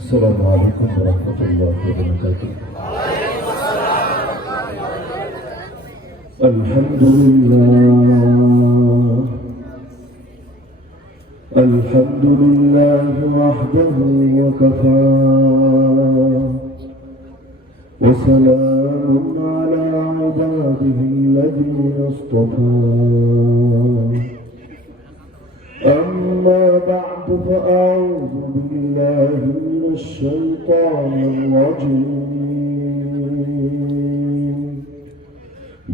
السلام عليكم ورحمة الله وبركاته. الحمد لله الحمد لله وحده وكفى وسلام على عباده الذين اصطفى. أما بعد فأعوذ بالله من الشيطان الرجيم.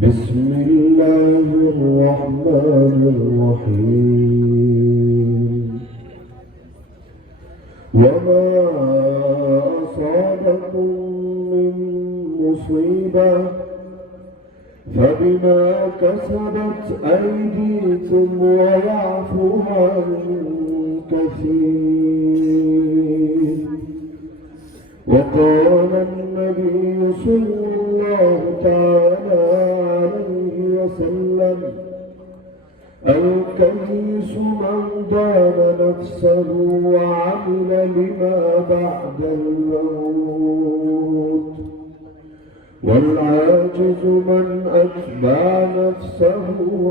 بسم الله الرحمن الرحيم. وما أصابكم من مصيبة فبما كسبت أيديكم ويعفو عن كثير. وقال النبي صلى الله تعالى عليه وسلم: الكيس من دان نفسه وعمل لما بعد الموت، والعاجز من أتبع نفسه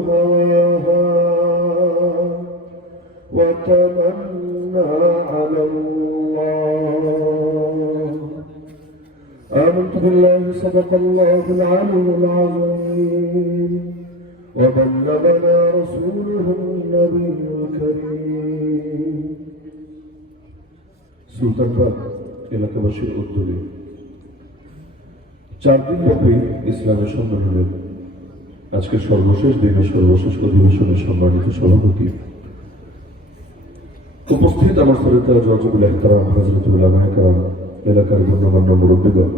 هواها وتمنى على الله. آمنت بالله صدق الله العلي العظيم وبلغنا رسوله النبي الكريم. সুলতানবাগ এলাকাবাসীর উদ্যোগে 4 দিন ব্যাপী ইসলামের সম্মেলনের আজকে সর্বশেষ দিনের সর্বশেষ অধিবেশনের সম্মানিত সভাপতি উপস্থিত আমার শ্রদ্ধেয় জজবুল ইহতারাম হযরতুল উলামায়ে কেরাম, এলাকার গণ্যমান্য মুরব্বিগণ,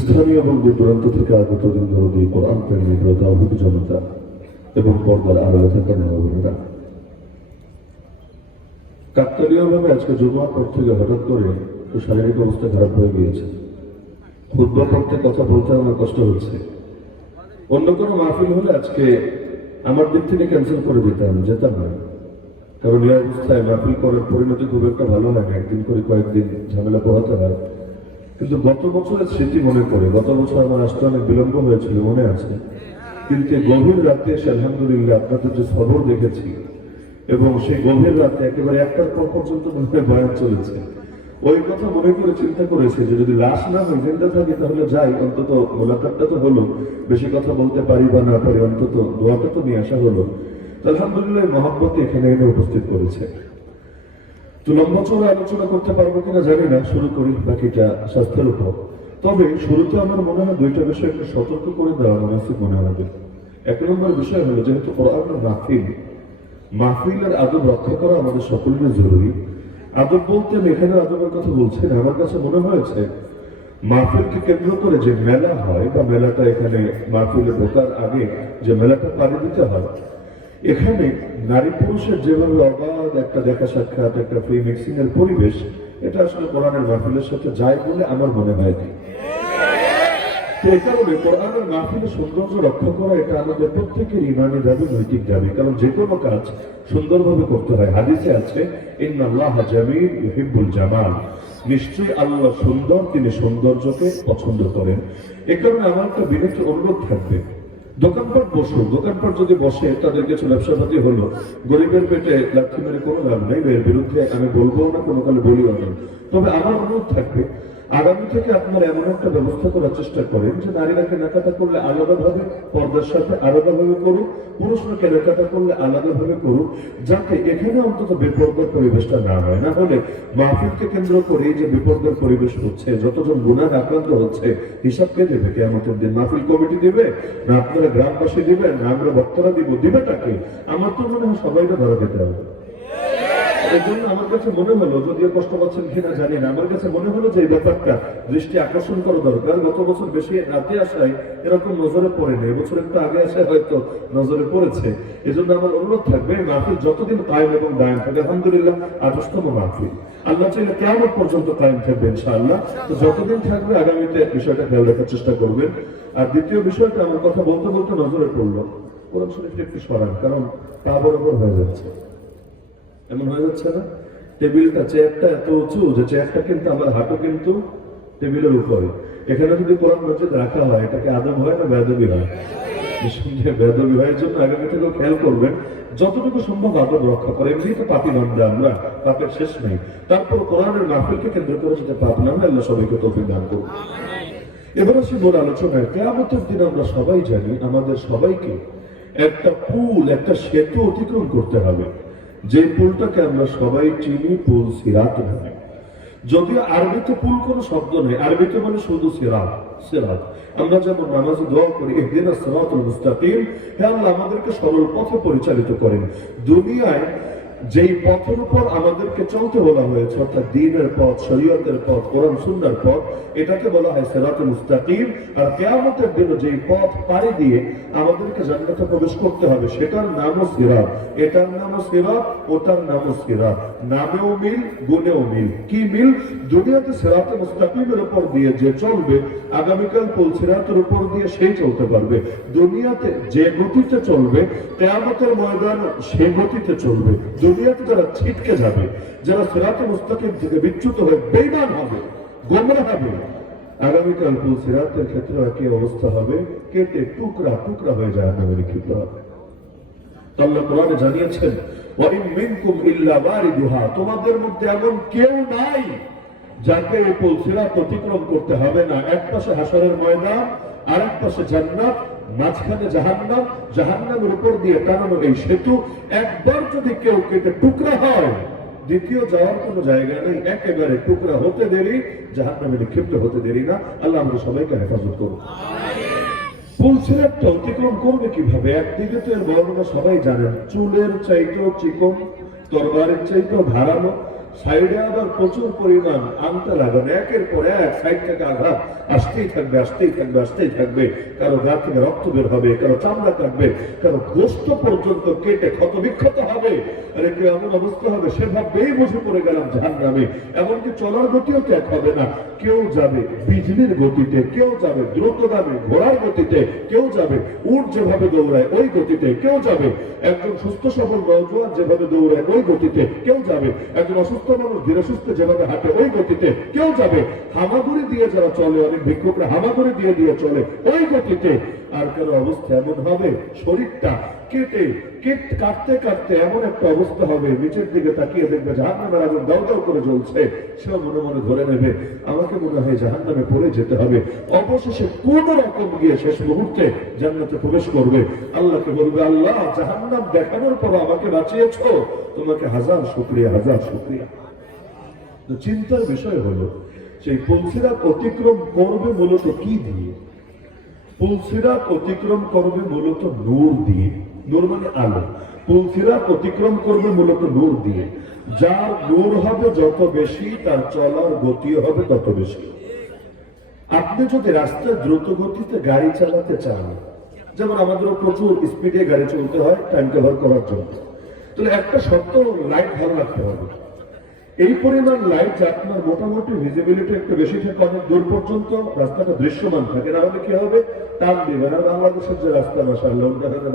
স্থানীয় এবং দূরান্ত থেকে আগত দিনদরদী কোরআন প্রেমী তাওহীদ জনতা এবং পর্দার আড়ালে থাকা মা-বোনেরা, কাকতালীয়ভাবে আজকে জুমার পর থেকে হঠাৎ করে শারীরিক অবস্থা খারাপ হয়ে গিয়েছে। খুতবা পড়তে কথা বলতে আমার কষ্ট হচ্ছে। অন্য কোনো মাহফিল হলে আজকে আমার দিক থেকে ক্যান্সেল করে দিতাম, যেতাম না, কারণ এই অবস্থায় মাহফিল করার পরিণতি খুব একটা ভালো হয় না। একদিন করে কয়েকদিন ঝামেলা পোহাতে হয়। কিন্তু গত বছরের স্মৃতি মনে পড়ে। গত বছর আমার আসতে অনেক বিলম্ব হয়েছিল, মনে আছে। কিন্তু গভীর রাতে এসে আলহামদুলিল্লাহ আপনাদের যে খবর দেখেছি, এবং সেই গভীর রাতে একেবারে 1টার পর পর্যন্ত বয়ান চলেছে, ওই কথা মনে করে চিন্তা করেছে যে যদি লাশ না হয়, জিন্দা থাকি, তাহলে যাই, অন্তত মোলাকাতটা তো হলো। বেশি কথা বলতে পারি বা না পারি, অন্তত দোয়াটা তো নিয়ে আসা হলো। আলহামদুলিল্লাহ মহব্বতে এখানে এনে উপস্থিত করেছে। তো লম্বা চড়া আলোচনা করতে পারবো কিনা জানি না, শুরু করি বাকিটা স্বাস্থ্যের উপর। তবে শুরুতে আমার মনে হয় 2টা বিষয় একটু সতর্ক করে দেওয়া মুনাফিক মনে হবে। 1 নম্বর বিষয় হলো, যেহেতু কোরআনের মাহফিলের আদব রক্ষা করা আমাদের সকলেরই জরুরি। আদব বলতে আমি এখানে আদবের কথা বলছি না। আমার কাছে মনে হয়েছে মাহফিলকে কেন্দ্র করে যে মেলা হয়, বা মেলাটা এখানে মাহফিলে ঢোকার আগে যে মেলাটা পাড়ি দিতে হয়, এখানে নারী পুরুষের যেভাবে অবাধ একটা দেখা সাক্ষাৎ, একটা ফ্রি মিক্সিং এর পরিবেশ, এটা আসলে কোরআনের মাহফিলের সাথে যায় বলে আমার মনে হয়। এই কারণে কোরআনের মাহফিলের সৌন্দর্য রক্ষা করা এটা আমাদের প্রত্যেকের ইমানি দাবি, নৈতিক দাবি। কারণ যে কোনো কাজ সুন্দরভাবে করতে হয়। হাদিসে আছে, ইন্নাল্লাহা জামিল ইউহিব্বুল জামাল, নিশ্চয়ই আল্লাহ সুন্দর, তিনি সৌন্দর্যকে পছন্দ করেন। এ কারণে আমার একটা বিনীত অনুরোধ থাকবে, দোকানপাট বসুন। দোকানপাট যদি বসে, তাদের কিছু ব্যবসাপাতি হলো, গরিবের পেটে লাথি মেরে কোনো লাভ নেই। এর বিরুদ্ধে আমি বলবো না, কোনো কালে বলিও না। তবে আমার অনুরোধ থাকবে, আগামী থেকে আপনারা এমন একটা ব্যবস্থা করার চেষ্টা করেন যে নারীরা কেনাকাটা করলে আলাদাভাবে, পর্দার সাথে আলাদাভাবে করুক, পুরুষরা কেনাকাটা করলে আলাদাভাবে করুক, যাতে এখানে অন্তত বেপরদার পরিবেশটা না হয়। না হলে মাহফিলকে কেন্দ্র করে যে বেপরদার পরিবেশ হচ্ছে, যতজন গুনাহ আক্রান্ত হচ্ছে, হিসাব কে দেবে কিয়ামতের দিন? মাহফিল কমিটি দিবে, না আপনারা গ্রামবাসী দিবেন, না আমরা বক্তারা দিব? দিবেটাকে? আমার তো মনে হয় সবাইকে ধরা খেতে হবে। এই জন্য আমার কাছে মনে হলো, যদিও কষ্ট পাচ্ছেন কিনা জানি না, আমার কাছে মনে হলো যে এই ব্যাপারটা দৃষ্টি আকর্ষণ করা দরকার। গত বছর বেশি রাতে আসায় এরকম নজরে পড়েনি, এবছর একটু আগে আসায় হয়তো নজরে পড়েছে। এই জন্য আমার অনুরোধ থাকবে, মাহফিল যতদিন কায়েম এবং দায়েম থাকে, আলহামদুলিল্লাহ 28তম মাহফিল, আল্লাহ চাইলে কিয়ামত পর্যন্ত কায়েম থাকবে ইনশাআল্লাহ। তো যতদিন থাকবে আগামীতে বিষয়টা খেয়াল রাখার চেষ্টা করবেন। আর দ্বিতীয় বিষয়টা, আমার কথা বলতে বলতে নজরে পড়লো, কোরআন শরীফটা একটু সরান, কারণ পা বরাবর হয়ে যাচ্ছে, এমন হয়ে যাচ্ছে না? টেবিলটা চেয়ারটা এত উঁচু যে চেয়ারটা কিন্তু আমার হাঁটু কিন্তু টেবিলের উপরে। এখানে যদি কোরআন মসজিদ রাখা হয় এটাকে আদব হয় না বেয়াদবি হয়? নিঃসন্দেহে বেয়াদবি হয়। এর জন্য আগামী থেকেও খেয়াল করবেন, যতটুকু সম্ভব আদব রক্ষা করে। এমনি তো পাপি বান্দা আমরা, পাপের শেষ নেই। তারপর কোরআনের মাহফিলকে কেন্দ্র করে যেটা পাপ না হয়, আল্লাহ সবাইকে তৌফিক দান করুন। এবার আসি মূল আলোচনায়। কিয়ামতের দিন আমরা সবাই জানি আমাদের সবাইকে একটা পুল, একটা সেতু অতিক্রম করতে হবে, যে পুলটাকে আমরা সবাই চিনি পুল সিরাত নামে। যদিও আরবিতে পুল কোনো শব্দ নেই, আরবিতে মানে শুধু সিরাত। সিরাত আমরা যেমন নামাজে দোয়া করি, ইহদিনাস সিরাতাল মুস্তাকিম, হে আল্লাহ আমাদেরকে সরল পথে পরিচালিত করেন। দুনিয়ায় যেই পথের উপর আমাদেরকে চলতে বলা হয়েছে, অর্থাৎ দ্বীনের পথ, শরীয়তের পথ, কোরআন সুন্নাহর পথ, এটাকে বলা হয় সিরাতুল মুস্তাকিম। আর কিয়ামতের দিনে যেই পথ পাড়ি দিয়ে আমাদেরকে জান্নাতে প্রবেশ করতে হবে সেটার নামও সিরাত। এটার নামও সিরাত, ওটার নামও সিরাত। নামেও মিল, গুণেও মিল। কি মিল? দুনিয়াতে সিরাতে মুস্তাকিমের উপর দিয়ে যে চলবে, আগামীকাল পুল সিরাতের উপর দিয়ে সেই চলতে পারবে। দুনিয়াতে যে গতিতে চলবে, কিয়ামতের ময়দান সে গতিতে চলবে। দুনিয়াতে যারা ছিটকে যাবে, যারা সিরাতে মুস্তাকিম থেকে বিচ্যুত হয়ে বেঈমান হবে, গোমরা হবে, আগামীকাল পুল সিরাতের ক্ষেত্রে একই অবস্থা হবে, কেটে টুকরা টুকরা হয়ে যায়, জাহান্নামে নিক্ষিপ্ত হবে। আল্লাহ কোরআনে জানিয়েছেন, ওয়া ইন মিনকুম ইল্লা ওয়ারিদুহা, তোমাদের মধ্যে এমন কেউ নাই যাকে এই পুল সিরাত অতিক্রম করতে হবে না। এক পাশে হাসরের ময়দান, আর এক পাশে জান্নাত, মাঝখানে জাহান্নাম, জাহান্নামের উপর দিয়ে টানানো এই সেতু। একবার যদি কেউ কেটে টুকরা হয়, দ্বিতীয় যাওয়ার কোনো জায়গা নেই, একেবারে টুকরা হতে দেরি, জাহান্নামে নিক্ষিপ্ত হতে দেরি না। আল্লাহ আমাদের সবাইকে হেফাজত করুন। পুল সিরাতটা অতিক্রম করবে কিভাবে? একদিকে তো এর বর্ণনা সবাই জানেন, চুলের চাইতেও চিকন, তরবারের চাইতেও ধারালো, সাইডে আবার প্রচুর পরিমাণ আংটা লাগানো, একের পর এক সাইড থেকে আঘাত আসতেই থাকবে, আসতেই থাকবে, আসতেই থাকবে। কারো গা থেকে রক্ত বের হবে, কারো চামড়া কাটবে, কারো গোস্ত পর্যন্ত কেটে ক্ষত বিক্ষত হবে। আর একটু এমন অবস্থা হবে সে ভাববেই বসে পড়ে গেলাম জাহান্নামে। এমনকি চলার গতিও ত্যাগ হবে না। কেউ যাবে বিজলির গতিতে, কেউ যাবে দ্রুতগামী ঘোড়ার গতিতে, কেউ যাবে উট যেভাবে দৌড়ায় ওই গতিতে, কেউ যাবে একজন সুস্থ সবল নওজোয়ান যেভাবে দৌড়ায় ওই গতিতে, কেউ যাবে একজন অসুস্থ মানুষ ধীরে সুস্থে যেভাবে হাঁটে ওই গতিতে, কেউ যাবে হামাগুড়ি দিয়ে যারা চলে, অনেক ভিক্ষুকরা হামাগুড়ি দিয়ে দিয়ে চলে ওই গতিতে। আর কারো অবস্থা এমন হবে, শরীরটা কেটে কাটতে কাটতে এমন একটা অবস্থা হবে, নিচের দিকে তাকিয়ে দেখবে জাহান্নামের আগুন দাউ দাউ করে জ্বলছে। সে মনে মনে ধরে নেবে আমাকে মনে হয় জাহান্নামে পড়ে যেতে হবে। অবশেষে কোন রকম গিয়ে শেষ মুহূর্তে জান্নাতে প্রবেশ করবে। আল্লাহকে বলবে, আল্লাহ জাহান্নাম দেখানোর পর আমাকে বাঁচিয়েছো, তোমাকে হাজার শুকরিয়া, হাজার শুকরিয়া। তো চিন্তার বিষয় হলো, সেই পুল সিরাত অতিক্রম করবে মূলত কি দিয়ে? পুল সিরাত অতিক্রম করবে মূলত নূর দিয়ে। নূর মানে আলো। পুল সিরাত অতিক্রম করবে মূলত নূর দিয়ে। যার নূর হবে যত বেশি, তার চলার গতিও হবে তত বেশি। আপনি যদি রাস্তায় দ্রুত গতিতে গাড়ি চালাতে চান, যেমন আমাদেরও প্রচুর স্পিডে গাড়ি চলতে হয় টাইম কভার করার জন্য, তাহলে একটা শর্ত, লাইট ভালো রাখতে হবে। এই পরিমাণ লাইট যে আপনার মোটামুটি ভিজিবিলিটি একটু বেশি থাকে, অনেক দূর পর্যন্ত রাস্তাটা দৃশ্যমান থাকে, না হলে কি হবে, টান দিবেন। আর বাংলাদেশের যে রাস্তা, মাশাআল্লাহ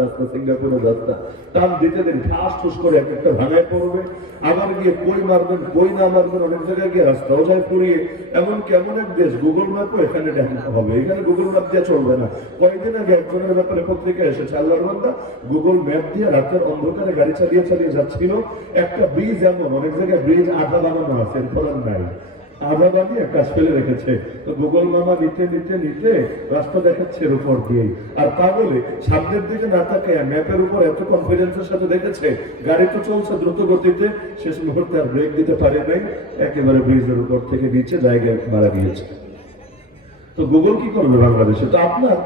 রাস্তা, সিঙ্গাপুরের রাস্তা, টান দিতে দেন ঠাস ঠুস করে এক একটা ভাঙায় পড়বে। আবার গিয়ে কই মারবেন, কই না মারবেন, অনেক জায়গায় গিয়ে রাস্তাও যায় পুড়িয়ে। এমনকি এমন এক দেশ, গুগল ম্যাপও এখানে দেখা হবে, এখানে গুগল ম্যাপ দিয়ে চলবে না। কয়েকদিন আগে একজনের ব্যাপারে পত্রিকা এসেছে, আল্লাহর বান্দা গুগল ম্যাপ দিয়ে রাতের অন্ধকারে গাড়ি চালিয়ে চালিয়ে যাচ্ছিল। একটা ব্রিজ, এমন অনেক জায়গায় ব্রিজ আধা বানানো আছে, ফলান নাই, আধা বানিয়ে কাজ ফেলে রেখেছে। তো গুগল মামা নিতে নিতে নিতে রাস্তা দেখাচ্ছে এর উপর দিয়েই। আর পাগলে সামনের দিকে না থাকে, ম্যাপের উপর এত কনফিডেন্সের সাথে দেখেছে গাড়ি তো চলছে দ্রুত গতিতে, শেষ মুহূর্তে আর ব্রেক দিতে পারে নাই, একেবারে ব্রিজের উপর থেকে নিচে জায়গায় মারা গিয়েছে। তো গুগল কি করবে বাংলাদেশে? তো আপনার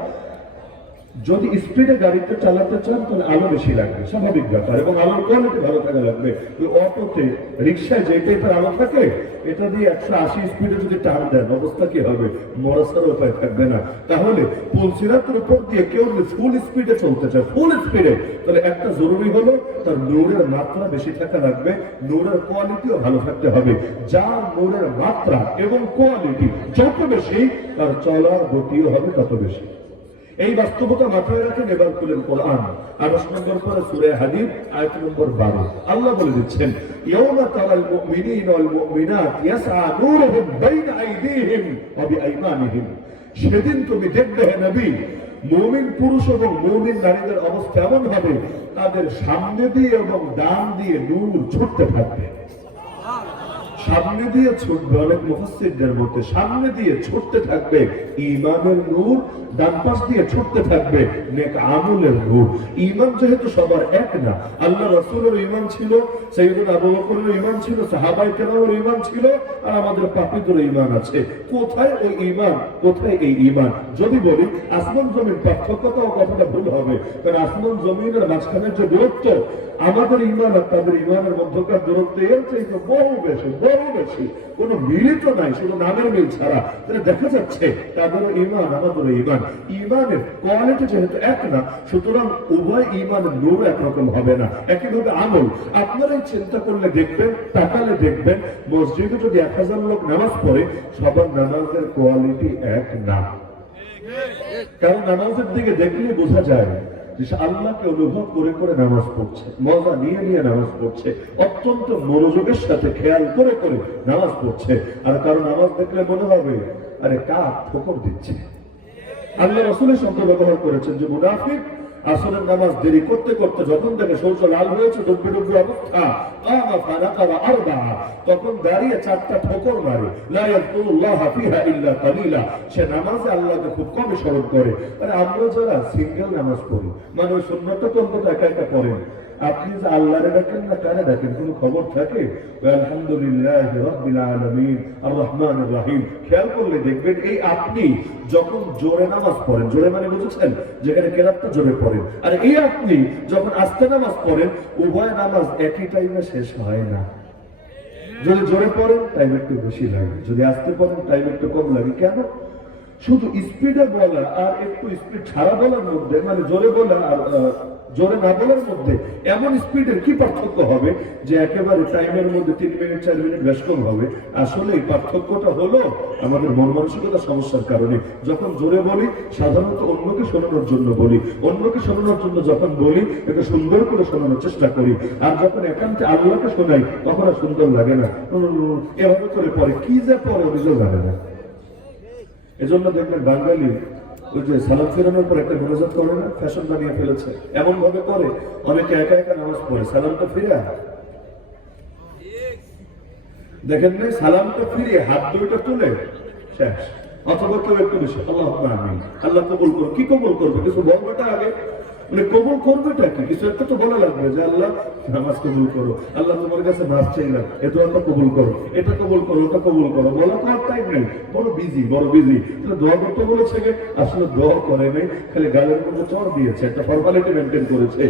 যদি স্পিডে গাড়িতে চালাতে চান তাহলে আলো বেশি লাগবে, স্বাভাবিক ব্যাপার, এবং আলোর কোয়ালিটি ভালো থাকা লাগবে। অটোতে, রিক্সায় যে টাইপের আলো থাকে, এটা দিয়ে 180 স্পিডে যদি টান দেন, অবস্থা কি হবে? মরার উপায় থাকবে না। তাহলে পুল সিরাতের উপর দিয়ে কেউ যদি ফুল স্পিডে চলতে চায়, ফুল স্পিডে, তাহলে একটা জরুরি হলো তার নূরের মাত্রা বেশি থাকা লাগবে, নূরের কোয়ালিটিও ভালো থাকতে হবে। যার নূরের মাত্রা এবং কোয়ালিটি যত বেশি, তার চলার গতিও হবে তত বেশি। এই বাস্তবতা মাথায় রাখেন। এবার খুলেন কোরআন 28 নম্বর পরে সূরা হাদীদ আয়াত নম্বর 12। আল্লাহ বলে দিচ্ছেন, ইয়াওমা তারাল মুমিনিনা ওয়াল মুমিনাত ইয়াসআ নূরুহুম বাইনা আইদিহিম ওয়া বিআইমানিহিম। সেদিন তুমি দেখবে হে নবী, মুমিন পুরুষ এবং মুমিন নারীদের অবস্থা এমন হবে, তাদের সামনে দিয়ে এবং ডান দিয়ে নূর ছুটতে থাকবে। সামনে দিয়ে ছুটবে, অনেক মুফাসসিরদের মতে সামনে দিয়ে ছুটতে থাকবে ঈমানের নূর, ডান পাশ দিয়ে ছুটতে থাকবে নেক আমলের নূর। ঈমান যেহেতু সবার এক না, আল্লাহ রাসূলের ঈমান ছিল, সাইয়্যিদুনা আবু বকরের ঈমান ছিল, সাহাবায়ে কেরামের ঈমান ছিল, আর আমাদের পাপীদের ঈমান আছে। কোথায় ওই ঈমান, কোথায় এই ঈমান? যদি বলি আসমান জমিন পার্থক্যটাও কথাটা ভুল হবে, কারণ আসমান জমিনের মাঝখানের যে দূরত্ব, আমাদের ঈমান আর তাদের ঈমানের মধ্যকার দূরত্ব এর চাইতে বহু বেশি, বহু বেশি। কোনো মিলিত নাই, শুধু নামের মিল ছাড়া। তাহলে দেখা যাচ্ছে তাদেরও ঈমান, আমাদেরও ঈমান। ঈমানের কোয়ালিটি যেহেতু এক না, সুতরাং উভয় ঈমানের নূর একরকম হবে না। একইভাবে আমল, আপনারাই চিন্তা করলে দেখবেন, তাকালে দেখবেন, মসজিদে যদি 1000 লোক নামাজ পড়ে, সবার নামাজের কোয়ালিটি এক না। কারণ নামাজের দিকে দেখলে বোঝা যায় যে আল্লাহকে অনুভব করে করে নামাজ পড়ছে, মজা নিয়ে নিয়ে নামাজ পড়ছে, অত্যন্ত মনোযোগের সাথে খেয়াল করে করে নামাজ পড়ছে। আর কারণ নামাজ দেখলে মনে হবে আরে কাক ঠোকর দিচ্ছে। আল্লাহ রাসূলের শব্দ ব্যবহার করেছেন যে মুনাফিক আসরের নামাজ দেরি করতে করতে যখন দেখে সূর্য লাল হয়েছে, ডুববে ডুববে অবস্থা, তখন দাঁড়িয়ে 4টা ঠোকর মারে, লা ইয়াযকুরুল্লাহ ফিহা ইল্লা কালিলা। সে নামাজে আল্লাহকে খুব কম স্মরণ করে। আরে আমরা যারা সিঙ্গেল নামাজ পড়ি, মানে সুন্নাতটা তো অন্তত একা একা পড়েন, আপনি যে আল্লাহরে ডাকেন না কারে ডাকেন কোনো খবর থাকে? আলহামদুলিল্লাহি রাব্বিল আলামিন আর রহমানির রহিম। খেয়াল করলে দেখবেন এই আপনি যখন জোরে নামাজ পড়েন, জোরে মানে বুঝেছেন যেখানে কেরাতটা জোরে পড়েন, আর এই আপনি যখন আস্তে নামাজ পড়েন, উভয় নামাজ একই টাইমে শেষ হয় না। যদি জোরে পড়েন টাইম একটু বেশি লাগে, যদি আস্তে পড়েন টাইম একটু কম লাগে। কেন? শুধু স্পিডে বলা আর একটু স্পিড ছাড়া বলার মধ্যে, মানে জোরে বলা আর জোরে না বলার মধ্যে এমন স্পিডের কি পার্থক্য হবে যে একেবারে টাইমের মধ্যে 3 মিনিট 4 মিনিট বেশ কম হবে? আসলে এই পার্থক্যটা হলো আমাদের মন মানসিকতা সমস্যার কারণে। যখন জোরে বলি সাধারণত অন্যকে শোনানোর জন্য বলি, অন্যকে শোনানোর জন্য যখন বলি এটা সুন্দর করে শোনানোর চেষ্টা করি, আর যখন একান্তে আল্লাহকে শোনাই তখন আর সুন্দর লাগে না, এভাবে করে পরে কি যে পরে নিজেও জানে না। এজন্য দেখবেন বাঙালি ওই যে সালাম ফেরানোর পর একটা মোনাজাত করে না, ফ্যাশন বানিয়ে ফেলেছে, এমন ভাবে করে অনেকে একা একা নামাজ পড়ে, সালামটা ফিরে দেখেন নাই, সালামটা ফিরিয়ে হাত দুইটা তুলে শেষ। অথবা কেউ একটু বেশি আল্লাহ আমিন, আল্লাহ কবুল করো। কি কবুল করবে? কিছু বলবেটা আগে, মানে কবুল করবেটা কি? কিছু একটা তো বলা লাগবে যে আল্লাহ নামাজ কবুল করো, আল্লাহ তোমার কাছে মাফ চাইলাম, এ দোয়াটা কবুল করো, এটা কবুল করো, ওটা কবুল করো। বলা তো আর টাইম নেই, বড় বিজি, বড় বিজি। দোয়া করতে বলেছে গে, আসলে দোয়া করে নাই, খালি গালের মধ্যে চর দিয়েছে, একটা ফর্মালিটি মেনটেন করেছে।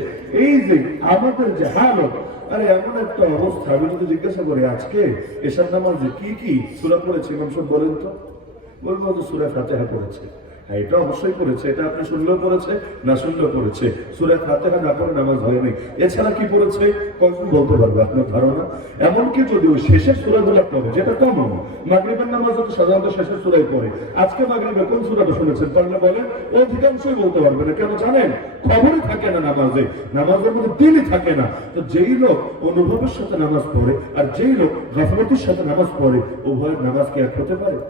এই যে আমাদের যে হালত, আরে এমন একটা অবস্থা, আমি যদি জিজ্ঞাসা করি আজকে এশার নামাজে কি কি সূরা পড়েছে ইমাম সাহেব বলেন তো, বলবো যে সূরা ফাতিহা পড়েছে। এটা অবশ্যই পড়েছে, এটা আপনি শুনলেও পড়েছে, না শুনলেও পড়েছে। সূরা ফাতিহা না পড়ে নামাজ হয়নি। এছাড়া কি পড়েছে কখন বলতে পারবে আপনার ধারণা? এমনকি যদি ওই শেষের সূরাগুলো পড়ে, যেটা কমন, মাগরিবের নামাজ তো সাধারণত শেষের সূরাই পড়ে। আজকে মাগরিবে কোন সূরাটা শুনেছেন পারলে বলেন, অধিকাংশই বলতে পারবে না। কেন জানেন? খবরই থাকে না নামাজে, নামাজের মধ্যে দিলই থাকে না। তো যেই লোক অনুভবের সাথে নামাজ পড়ে আর যেই লোক গাফলতির সাথে নামাজ পড়ে, উভয়ের নামাজ কি এক হতে পারে?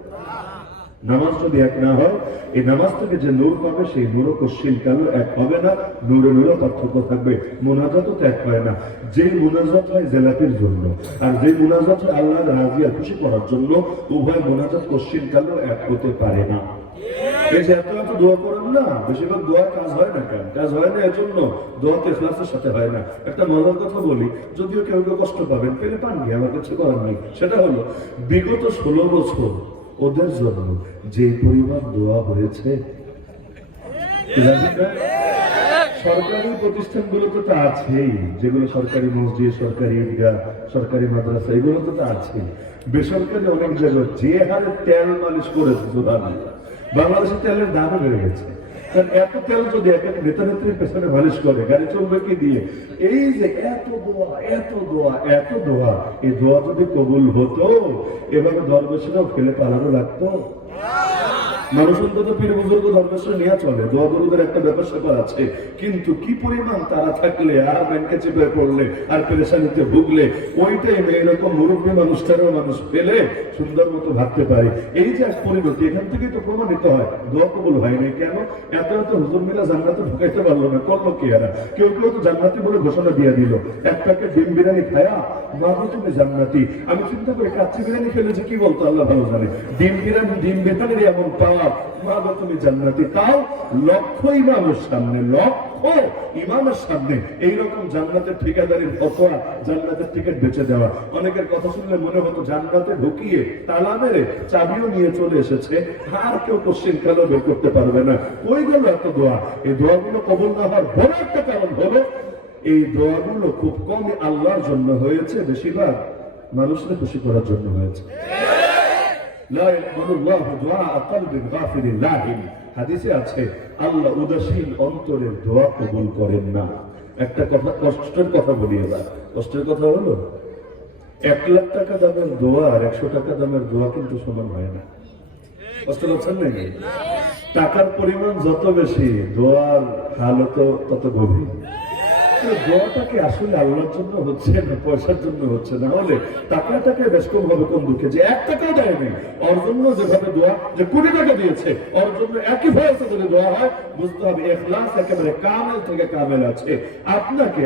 নামাজ যদি এক না হয়, এই নামাজ থেকে যে নূর পাবে সেই নূরও কশ্চিন কালো এক হবে না, নূরে নূরও পার্থক্য থাকবে। মুনাজাতও তো এক হয় না। যেই মুনাজাত হয় জেলাপির জন্য, আর যেই মুনাজাত হয় আল্লাহ রাজি আর খুশি করার জন্য, উভয় মুনাজাত কশ্চিন কালো এক হতে পারে না। এই যে এত এত দোয়া করেন না, বেশিরভাগ দোয়া কাজ হয় না। কেন কাজ হয় না? এজন্য দোয়াতে ইখলাসের সাথে হয় না। একটা মজার কথা বলি, যদিও কেউ কেউ কষ্ট পাবেন, পেলে পান গিয়ে, আমার কাছে করার নেই। সেটা হলো বিগত 16 বছর ওদের জন্য যে পরিমাণ দোয়া হয়েছে, সরকারি প্রতিষ্ঠানগুলোতে তো আছেই, যেগুলো সরকারি মসজিদ, সরকারি ঈদগাহ, সরকারি মাদ্রাসা, এগুলো তো আছে। বেসরকারি অনেক জায়গায় যে হারে তেল মালিশ করেছে, সুবহানাল্লাহ, বাংলাদেশের তেলের দামও বেড়ে গেছে। কারণ এত তেল যদি এক এক নেতা নেত্রীর পেছনে মালিশ করে, গাড়ি চলবে কি দিয়ে? এই যে এত দোয়া, এত দোয়া, এত দোয়া, এই দোয়া যদি কবুল হতো, এভাবে দরবেশরাও ফেলে পালানো লাগতো। মানুষ অন্তত পীর বুজুর্গ ধর্মেশ্বর নিয়ে চলে, দোয়া দরুদের একটা ব্যাপার স্যাপার আছে, কিন্তু কি পরিমাণ তারা থাকলে আর ব্যাংকে চেপে পড়লে আর পেরেশানিতে ভুগলে ওই টাইমে এরকম মুরব্বী মানুষটারও মানুষ পেলে সুন্দর মতো ভাবতে পারি। এই যে এক পরিণতি, এখান থেকেই তো প্রমাণিত হয় দোয়া কবুল হয়নি কেন। এত এত হুজুর মিলা জান্নাতে ঢুকাইতে পারলো না, করলো কি এরা? কেউ কেউ তো জান্নাতি বলে ঘোষণা দিয়ে দিল, এক প্যাকেট ডিম বিরিয়ানি খায়া বাবু তুমি জান্নাতি। আমি চিন্তা করি কাচ্চি বিরিয়ানি খেলেছে কি বলতো আল্লাহ ভালো জানে, ডিম বিরিয়ানির এমন পাওয়া, বাবা তুমি জান্নাতি। তাও লক্ষ ইমামের সামনে, লক্ষ ইমামের সামনে এইরকম জান্নাতের ঠিকাদারির ফতোয়া, জান্নাতের টিকিট বেচে দেওয়া। অনেকের কথা শুনলে মনে হতো জান্নাতে ঢুকিয়ে তালা মেরে চাবিও নিয়ে চলে এসেছে, আর কেউ কোশ্চিন কালও বের করতে পারবে না। ওই গেল এত দোয়া। এই দোয়াগুলো কবুল না হওয়ার বড় একটা কারণ হলো এই দোয়াগুলো খুব কমই আল্লাহর জন্য হয়েছে, বেশিরভাগ মানুষকে খুশি করার জন্য হয়েছে। হাদিসে আছে আল্লাহ উদাসীন অন্তরের দোয়া কবুল করেন না। একটা কথা, কষ্টের কথা বলি এবার। কষ্টের কথা হলো 1 লাখ টাকা দামের দোয়া আর 100 টাকা দামের দোয়া কিন্তু সমান হয় না। কষ্ট পাচ্ছেন নাকি? টাকার পরিমাণ যত বেশি দোয়ার হালত তত গভীর। দোয়াটাকে আসলে আল্লাহর জন্য হচ্ছে না, পয়সার জন্য হচ্ছে না। হলে টাকাটাকে বেশ কম হবে কোন দুঃখে, যে 1 টাকাও দেয়নি ওর জন্য যেভাবে দোয়া, যে 20 টাকা দিয়েছে ওর জন্য একই ভয়েসে যদি দোয়া হয়, বুঝতে হবে ইখলাস একেবারে কামেল থেকে কামেল আছে। আপনাকে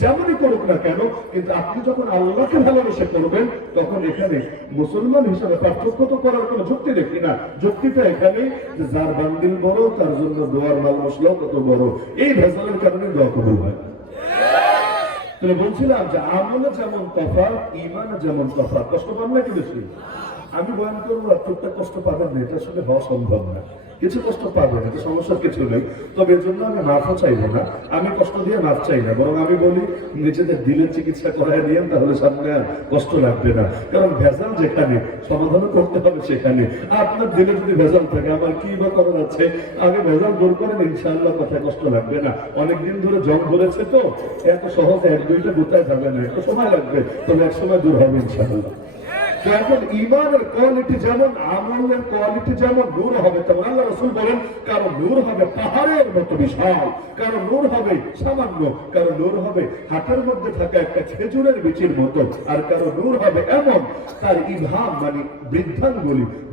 যেমনই করুক না কেন, কিন্তু আপনি যখন আল্লাহকে ভালোবেসে করবেন, তখন এখানে মুসলমান হিসাবে পার্থক্য তো করার কোনো যুক্তি দেখি না। যুক্তিটা এখানে যে যার বান্দিল বড় তার জন্য দোয়ার মাল মশলাও কত বড়। এই ভেজালের কারণে দোয়া কবুল হয়। বলছিলাম যে আমলে যেমন তফাৎ, ইমানে যেমন তফাৎ। কষ্ট পান নাকি বেশি? আমি বয়ান করবো আর টুকটাক কষ্ট পাবেন না, এটা আসলে হওয়া সম্ভব না। কিছু কষ্ট পাবেন, এটা সমস্যার কিছু নেই। তবে এর জন্য আমি মাফও চাইবো না, আমি কষ্ট দিয়ে মাফ চাই না, বরং আমি বলি নিজেদের দিলের চিকিৎসা করায় নিয়ে, তাহলে সামনে আর কষ্ট লাগবে না। কারণ ভেজাল যেখানে, সমাধান করতে হবে সেখানে। আপনার দিলে যদি ভেজাল থাকে, আমার কি বা করা যাচ্ছে? আগে ভেজাল দূর করেন, ইনশাআল্লাহ কথায় কষ্ট লাগবে না। অনেকদিন ধরে জং ধরেছে তো, এত সহজে 1-2টা গোটায় যাবে না, একটু সময় লাগবে, তবে এক সময় দূর হবে ইনশাআল্লাহ। এখন ইমানের কোয়ালিটি যেমন, আমলের কোয়ালিটি যেমন, নূর হবে তেমন। আল্লাহ রাসূল বলেন কারো নূর হবে পাহাড়ের মতো বিশাল, কারো নূর হবে সামান্য, কারো নূর হবে হাতের মধ্যে থাকা একটা খেজুরের বীজের মতো, আর কারো নূর হবে এমন তার ইলহাম মানে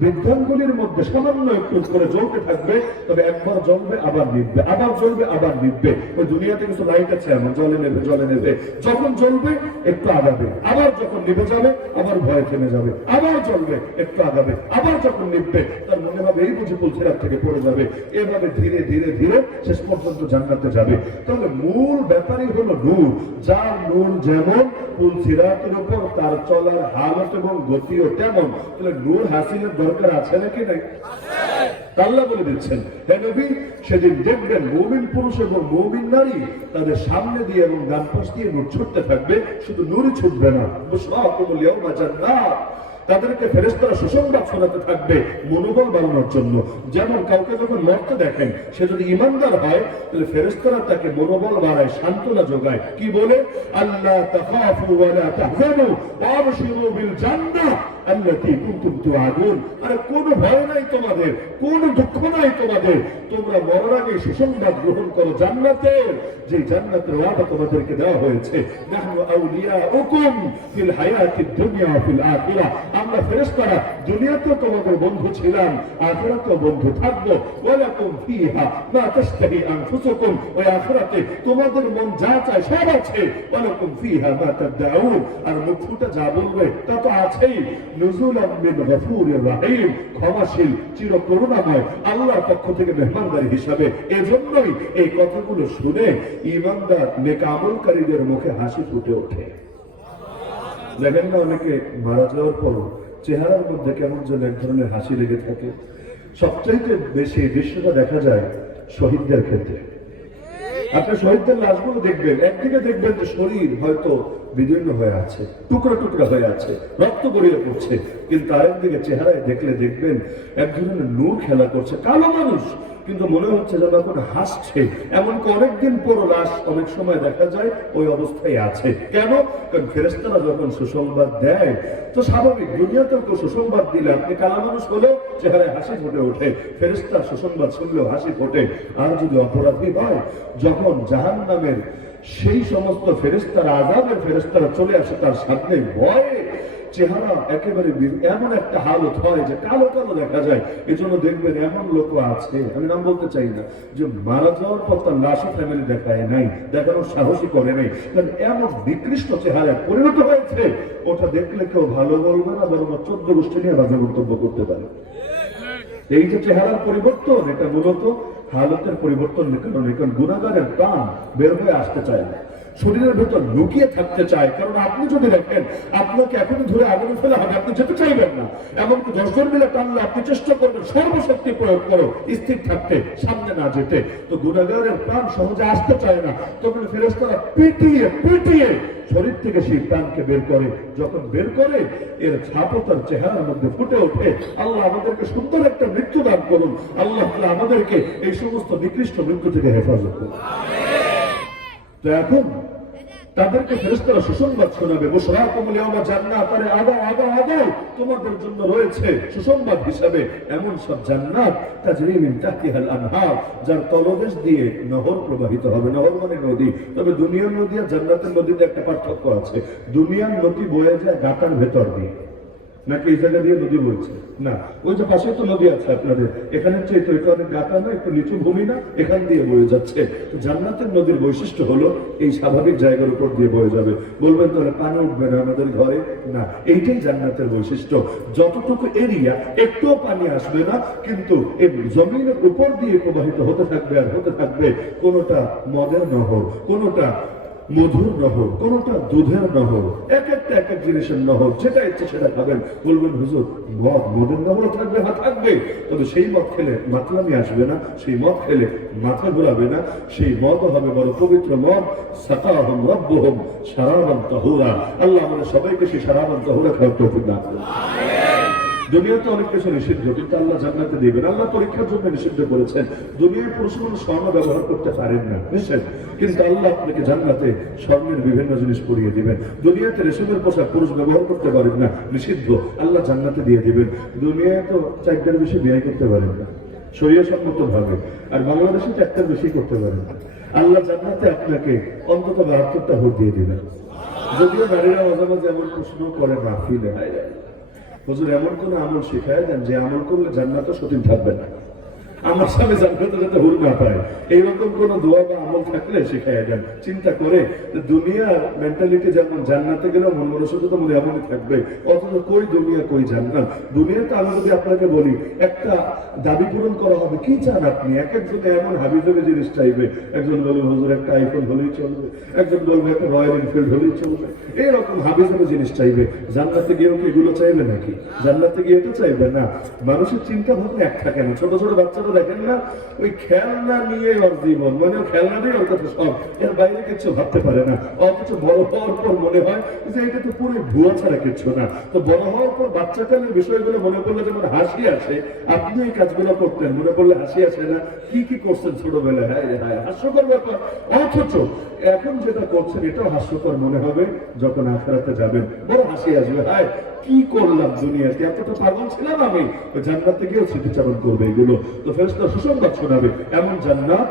বৃদ্ধাঙ্গুলির মধ্যে সামান্য একটু করে জ্বলতে থাকবে, তবে একবার জ্বলবে আবার নিভবে, আবার জ্বলবে আবার নিভবে। ওই দুনিয়াতে কিছু লাইট আছে এমন, জ্বলে নেবে, যখন জ্বলবে একটু আগাবে, আবার যখন নিভে যাবে আবার ভয় থেমে যাবে, আবার জ্বলবে একটু আগাবে, আবার যখন নিভবে তার মনে হবে এই বুঝি পুলসিরাত থেকে পড়ে যাবে। এভাবে ধীরে ধীরে ধীরে শেষ পর্যন্ত জান্নাতে যাবে। তাহলে মূল ব্যাপারই হলো নূর। যার নূর যেমন, পুলসিরাতের উপর তার চলার হালত এবং গতিও তেমন। তাহলে নূর হাসিলের দরকার আছে নাকি নাই? আল্লাহ বলে দিচ্ছেন, হে নবী, সেদিন দেখবেন মুমিন পুরুষ এবং মুমিন নারী তাদের সামনে দিয়ে এবং ডান পাশ দিয়ে নূর ছুটতে থাকবে। শুধু নূরই ছুটবে না, বুশরাকুমুল ইয়াওমা জান্নাত, তাদেরকে ফেরেশতারা সুসংবাদ শোনাতে থাকবে মনোবল বাড়ানোর জন্য। যেমন কাউকে যখন মরতে দেখেন, সে যদি ঈমানদার হয়, তাহলে ফেরেশতারা তাকে মনোবল বাড়ায়, সান্ত্বনা যোগায়। কি বলে? আল্লাহ তাখাফু ওয়া লা তাহজানু ওয়া আবশিরু বিল জান্নাহ আল্লাতী কুনতুম তুআদুন। আরে কোনো ভয় নাই তোমাদের, কোনো দুঃখ নাই তোমাদের, তোমরা মরার আগে সুসংবাদ গ্রহণ করো জান্নাতের, যে জান্নাতের ওয়াদা তোমাদেরকে দেওয়া হয়েছে। নাহনু আউলিয়াউকুম ফিল হায়াতিদ দুনিয়া ওয়া ফিল আখিরাহ, আমরা ফেরেশতারা দুনিয়াতেও তোমাদের বন্ধু ছিলাম, আখিরাতেও বন্ধু থাকবো। ওয়ালাকুম ফিহা মা তাশতাহি আনফুসুকুম, ওই আখিরাতে তোমাদের মন যা চায় সব আছে। ওয়ালাকুম ফিহা মা তাদউন, আর মুখ ফুটে যা বলবে তা তো আছেই। নুজুলাম মিন গফুরির রহিম, ক্ষমাশীল চির করুণাময় আল্লাহর পক্ষ থেকে মেহমানদারি হিসাবে। এজন্যই এই কথাগুলো শুনে ঈমানদার নেক আমলকারীদের মুখে হাসি ফুটে ওঠে। দেখেন না, অনেকে মারা যাওয়ার পর চেহারার মধ্যে কেমন যেন এক ধরনের হাসি লেগে থাকে। সবচাইতে বেশি দৃশ্যটা দেখা যায় শহীদদের ক্ষেত্রে। আপনি শহীদদের লাশগুলো দেখবেন, একদিকে দেখবেন যে শরীর হয়তো বিভিন্ন হয়ে আছে, টুকরো টুকরো হয়ে আছে, রক্ত গড়িয়ে পড়ছে। কিন্তু আরেকদিকে চেহারায় দেখলে দেখবেন এক ধরনের নূর খেলা করছে, কালো মানুষ কিন্তু মনে হচ্ছে যেন এখন হাসছে। এমনকি অনেকদিন পর লাশ অনেক সময় দেখা যায় ওই অবস্থায় আছে। কেন? কারণ ফেরেশতারা যখন সুসংবাদ দেয় তো স্বাভাবিক, দুনিয়াতেও কেউ সুসংবাদ দিলে আপনি কালা মানুষ হলেও চেহারায় হাসি ফুটে ওঠে, ফেরেশতার সুসংবাদ শুনলেও হাসি ফোটে। আর যদি অপরাধী হয়, যখন জাহান্নামের সেই সমস্ত ফেরেশতারা, আযাবের ফেরেশতারা চলে আসে তার সামনে, ভয়ে চেহারা একেবারে এমন একটা হালত হয় যে কালো কালো দেখা যায়। এজন্য দেখবেন এমন লোক আছে, আমি নাম বলতে চাই না, যে মারা যাওয়ার পর তার লাশও ফ্যামিলি দেখায় নাই, দেখানোর সাহসই করে নাই, কারণ এমন বিকৃষ্ট চেহারায় পরিণত হয়েছে, ওটা দেখলে কেউ ভালো বলবে না, বরং 14 গোষ্ঠী নিয়ে বাজে মন্তব্য করতে পারে। এই যে চেহারার পরিবর্তন, এটা মূলত হালতের পরিবর্তন কারণে। কারণ গুনাহগারের প্রাণ বের হয়ে আসতে চায় না, শরীরের ভেতর লুকিয়ে থাকতে চায়। কারণ আপনি যদি দেখেন আপনাকে এখনই ধরে আগুনে ফেলা হবে, আপনি যেতে চাইবেন না। এমনকি 10 জন মিলে টানলে আপনি চেষ্টা করবেন সর্বশক্তি প্রয়োগ করো স্থির থাকতে, সামনে না যেতে। তো গুনাহগারের প্রাণ সহজে আসতে চায় না, তখন ফেরেশতারা পিটিয়ে পিটিয়ে শরীর থেকে সেই প্রাণকে বের করে। যখন বের করে, এর ছাপও তার চেহারার মধ্যে ফুটে ওঠে। আল্লাহ আমাদেরকে সুন্দর একটা মৃত্যু দান করুন। আল্লাহ আমাদেরকে এই সমস্ত নিকৃষ্ট মৃত্যু থেকে হেফাজত করুন। তো এখন তাদেরকে ফেরেশতারা সুসংবাদ শোনাবে, বুশরাকুমুল ইয়াওমা জান্নাত, আরে আদা আদা আদা, তোমাদের জন্য রয়েছে সুসংবাদ হিসাবে এমন সব জান্নাত, তাজরি মিন তাহতিহাল আনহার, যার তলদেশ দিয়ে নহর প্রবাহিত হবে। নহর মানে নদী। তবে দুনিয়ার নদী আর জান্নাতের নদীতে একটা পার্থক্য আছে। দুনিয়ার নদী বয়ে যায় গাটার ভেতর দিয়ে, নাকি এই জায়গা দিয়ে নদী বইছে না, ওই যে পাশে তো নদী আছে আপনাদের, এখানে চেয়ে তো এটা অনেক গাটা না, একটু নিচু ভূমি না, এখান দিয়ে বয়ে যাচ্ছে। তো জান্নাতের নদীর বৈশিষ্ট্য হলো এই স্বাভাবিক জায়গার উপর দিয়ে বয়ে যাবে। বলবেন তাহলে পানি উঠবে না আমাদের ঘরে? না, এইটাই জান্নাতের বৈশিষ্ট্য। যতটুকু এরিয়া একটুও পানি আসবে না, কিন্তু এই জমিনের উপর দিয়ে প্রবাহিত হতে থাকবে আর হতে থাকবে। কোনোটা মদের নহর, কোনোটা মধুর নহর, কোনটা দুধের নহর, এক একটা এক এক জিনিসের নহর, যেটা ইচ্ছে সেটা খাবেন। বলবেন হুজুর মদের নহরও থাকবে? হ্যাঁ থাকবে, তবে সেই মদ খেলে মাতলামি আসবে না, সেই মদ খেলে মাথা ঘোরাবে না, সেই মদও হবে বড় পবিত্র মদ। সাকাহুম রাব্বুহুম শারাবান তাহুরা, আল্লাহ আমাদের সবাইকে সেই শারাবান তাহুরা খাওয়ার তৌফিক দান করুন। দুনিয়াতে অনেক কিছু নিষিদ্ধ, কিন্তু আল্লাহ জান্নাতে দিবেন। আল্লাহ পরীক্ষার জন্য নিষিদ্ধ করেছেন। দুনিয়ায় পুরুষ মানুষ স্বর্ণ ব্যবহার করতে পারেন না, নিষেধ, কিন্তু আল্লাহ আপনাকে জান্নাতে স্বর্ণের বিভিন্ন জিনিস পরিয়ে দিবেন। দুনিয়াতে রেশমের পোশাক পুরুষ ব্যবহার করতে পারেন না, নিষিদ্ধ, আল্লাহ জান্নাতে দিয়ে দিবেন। দুনিয়ায় তো 4টার বেশি বিয়ে করতে পারেন না শরীয়ত সম্মত ভাবে, আর বাংলাদেশে 4টার বেশি করতে পারেন না। আল্লাহ জান্নাতে আপনাকে অন্তত 72টা ভোট দিয়ে দিবেন। যদিও নারীরা মাঝে মাঝে এমন প্রশ্ন করে, মাহফিলে হুজুর এমন কোন আমল শিখায় দেন যে আমল করলে জান্নাতও সঠিক থাকবে না, আমার সামনে জান্নাতে যাতে হুল না পায়, এইরকম কোন দোয়া বা আমল থাকলে শিখাই দেন। চিন্তা করে দুনিয়ার মেন্টালিটি যেমন, জান্নাতে গেলেও মন মনসুখতা মনে এমনই থাকবে, অথচ কই দুনিয়া কই জান্নাত। দুনিয়াতে আমি যদি আপনাকে বলি একটা দাবি পূরণ করা হবে, কি চান আপনি? এক একজনে এমন হাবিজাবি জিনিস চাইবে। একজন বলবে হুজুর একটা আইফোন হলেই চলবে, একজন বলবে একটা রয়্যাল এনফিল্ড হলেই চলবে, এইরকম হাবিজাবি জিনিস চাইবে। জান্নাতে গিয়েও কি এগুলো চাইবে নাকি? জান্নাতে গিয়ে এটা চাইবে না। মানুষের চিন্তা ভাবনা এক থাকে না। ছোট ছোট বাচ্চারা দেখেন না, ওই খেলনা নিয়ে ওর জীবন, মানে খেলনা নিয়ে ওর কাছে সব, এর বাইরে কিছু ভাবতে পারে না। অথচ বড় হওয়ার পর মনে হয় যে এটা তো পুরো ভুয়া ছাড়া কিছু না। তো বড় হওয়ার পর বাচ্চাকালের বিষয়গুলো মনে করলে যেমন হাসি আসে, আপনি এই কাজগুলো করতেন, মনে করলে হাসি আসে না? কি কি করছেন ছোটবেলায়, হ্যাঁ হ্যাঁ হাস্যকর ব্যাপার। অথচ এখন যেটা করছেন এটাও হাস্যকর মনে হবে, যখন আখিরাতে যাবেন বড় হাসি আসবে, হায় কি করলাম দুনিয়াতে, এতটা পাগল ছিলাম আমি। জান্নাতে গিয়েও স্মৃতিচারণ করবে এগুলো। তো ফেরেশতা সুসংবাদ শোনাবে, এমন জান্নাত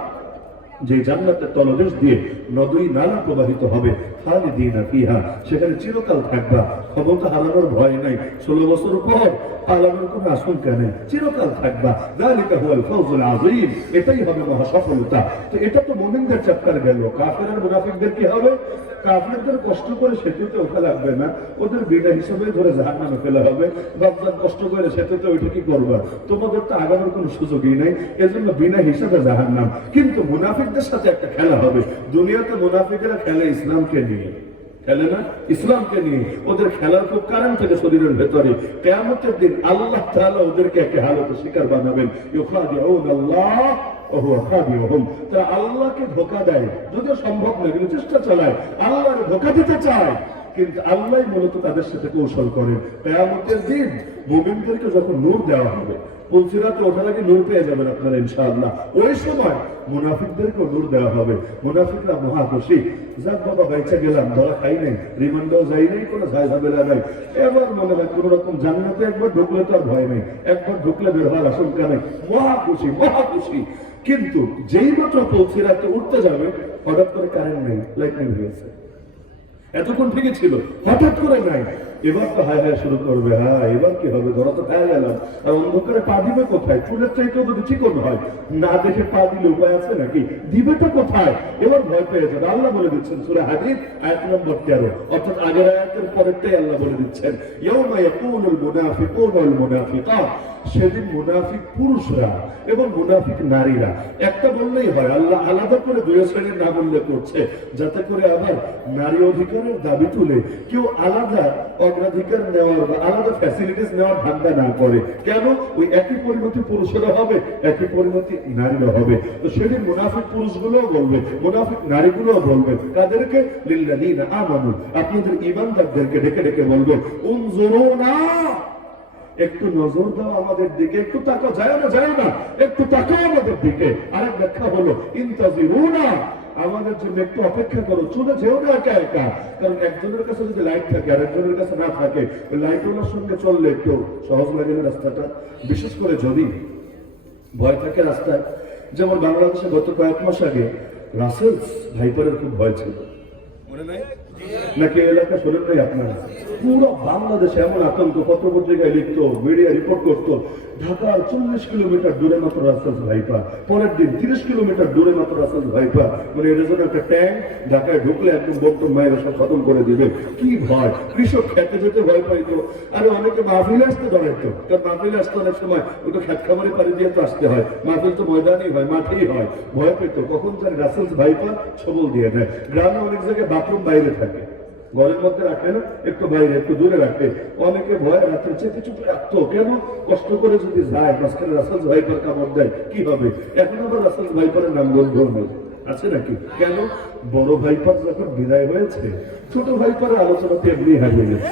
যে জান্নাতের তলদেশ দিয়ে নদী নালা প্রবাহিত হবে, খালিদিনা ফিহা, সেখানে চিরকাল থাকবা। ক্ষমতা হারানোর ভয় নাই, 16 বছর পর পালানোর কোনো আশঙ্কা নেই, চিরকাল থাকবা। যালিকা হুয়াল ফাওজুল আযীম, এটাই হবে মহা সফলতা। তো এটা তো মুমিনদের চ্যাপ্টার গেল। কাফের আর মুনাফিকদের কি হবে? কাফেরদের কষ্ট করে সেতুতে ওঠা লাগবে না, ওদের বিনা হিসেবে ধরে জাহান্নামে ফেলা হবে। বাপজান কষ্ট করে সেতুতে ওইটা কি করবা? তোমাদের তো আগানোর কোনো সুযোগই নেই, এজন্য বিনা হিসাবে জাহান্নাম। কিন্তু মুনাফিকদের সাথে একটা খেলা হবে। দুনিয়াতে মুনাফিকেরা খেলে ইসলামকে নিয়ে, খেলে না ইসলামকে নিয়ে। ওদের খেলার খুব কারণ থেকে শরীরের ভেতরে। কিয়ামতের দিন আল্লাহ তাআলা ওদেরকে একটা হালতে শিকার বানাবেন। ইউখাদিউন আল্লাহ তারা আল্লাহকে ধোঁকা দেয়, যদিও সম্ভব নয় কিন্তু চেষ্টা চালায়, আল্লাহর ধোঁকা দিতে চায়, কিন্তু আল্লাহ মূলত তাদের সাথে কৌশল করেন। কিয়ামতের দিন মুমিনদেরকে যখন নূর দেওয়া হবে, পুলসিরাতে ওঠার আগে নূর পেয়ে যাবেন আপনারা ইনশাআল্লাহ, ওই সময় মুনাফিকদেরকে নূর দেওয়া হবে। মুনাফিকরা মহা খুশি, যাক বাবা বাইচা গেলাম, ধরা খাই নাই, রিমান্ডেও যাই নাই, কোনো ঝামেলা নাই, এবার মনে হয় কোন রকম জান্নাতে একবার ঢুকলে তো আর ভয় নেই, একবার ঢুকলে বের হওয়ার আশঙ্কা নেই, মহা খুশি মহা খুশি। কিন্তু যেই মাত্র পুলসিরাতে উঠতে যাবে, হঠাৎ করে কারেন্ট নেই, লাইট নেই হয়েছে। এতক্ষণ থেকে ছিল, হঠাৎ করে নাই, এবার তো হায় হায় শুরু করবে, হ্যাঁ এবার কি হবে, ধরা তো খায় গেলাম, আর অন্ধকারে পা দিবে কোথায়? চুলের চাইতেও যদি চিকন হয়, না দেখে পা দিলে উপায় আছে নাকি? দিবেটা কোথায়? এবার ভয় পেয়ে যাবে। আল্লাহ বলে দিচ্ছেন সূরা হাদীদ আয়াত নম্বর 13, অর্থাৎ আগের আয়াতের পরেরটাই আল্লাহ বলে দিচ্ছেন, ইয়াউমা ইয়াকুলুল মুনাফিকুনা ওয়াল মুনাফিকাত, সেদিন মুনাফিক পুরুষরা এবং মুনাফিক নারীরা, একটা বললেই হয়, আল্লাহ আলাদা করে দুই শ্রেণীর নাম উল্লেখ করছে, যাতে করে আবার নারী অধিকারের দাবি তুলে কেউ আলাদা অগ্রাধিকার নেওয়ার বা আলাদা ফ্যাসিলিটিস নেওয়ার ধান্দা না করে। কেন? ওই একই পরিণতি পুরুষেরা হবে, একই পরিণতি নারীরা হবে। তো সেদিন মুনাফিক পুরুষগুলোও বলবে, মুনাফিক নারীগুলোও বলবে, কাদেরকে? লিল্লাযীনা আমানু, আপনাদের ঈমানদারদেরকে ডেকে ডেকে বলবে, উনজুরুনা, একটু নজর দাও আমাদের দিকে, একটু তাকাও, যায় না যায় না, একটু তাকাও আমাদের দিকে। আরেক ব্যাখ্যা হলো ইনতাজিরুনা, আমাদের জন্য একটু অপেক্ষা করো, চলে যেও না একা একা, কারণ একজনের কাছে যদি লাইট থাকে আর একজনের কাছে না থাকে, ওই লাইটওয়ালার সঙ্গে চললে একটু সহজ লাগে না রাস্তাটা, বিশেষ করে যদি ভয় থাকে রাস্তায়। যেমন বাংলাদেশে গত কয়েক মাস আগে রাসেলস ভাইপারের খুব ভয় ছিল, মনে নাই নাকি? এলাকা শোনেন নাই আপনারা? পুরো বাংলাদেশে এমন আতঙ্ক, পত্রপত্রিকায় লিখতো, মিডিয়া রিপোর্ট করতো, ঢাকার 40 কিলোমিটার দূরে মাত্র রাসেলস ভাইপার, পরের দিন 30 কিলোমিটার দূরে মাত্র রাসেলস ভাইপার, মানে এটা যেন একটা ট্যাঙ্ক, ঢাকায় ঢুকলে একদম বক্তব্য মায়ের সব খতম করে দিবে। কি ভয়! কৃষক খেতে যেতে ভয় পাইতো, আর অনেকে মাহফিলে আসতে ডরাইতো, কারণ মাহফিলে আসতে অনেক সময় ওটা খেত খামারে পাড়ি দিয়ে তো আসতে হয়, মাহফিল তো ময়দানই হয়, মাঠেই হয়, ভয় পেত কখন যেন রাসেলস ভাইপার ছবল দিয়ে দেয়। গ্রামে অনেক জায়গায় বাথরুম বাইরে থাকে, ঘরের মধ্যে রাখে না, একটু বাইরে একটু দূরে রাখে, অনেকে ভয় রাত্রে চেপে চুপে রাখতো। কেন? কষ্ট করে যদি যায় মাঝখানে রাসেলস ভাইপার কামড় দেয় কি হবে? এখন আবার রাসেলস ভাইপারের নাম গন্ধ নেই, আছে নাকি? কেন? বড় ভাইপার যখন বিদায় হয়েছে, ছোট ভাইপারের আলোচনাতে এমনি হারিয়ে গেছে।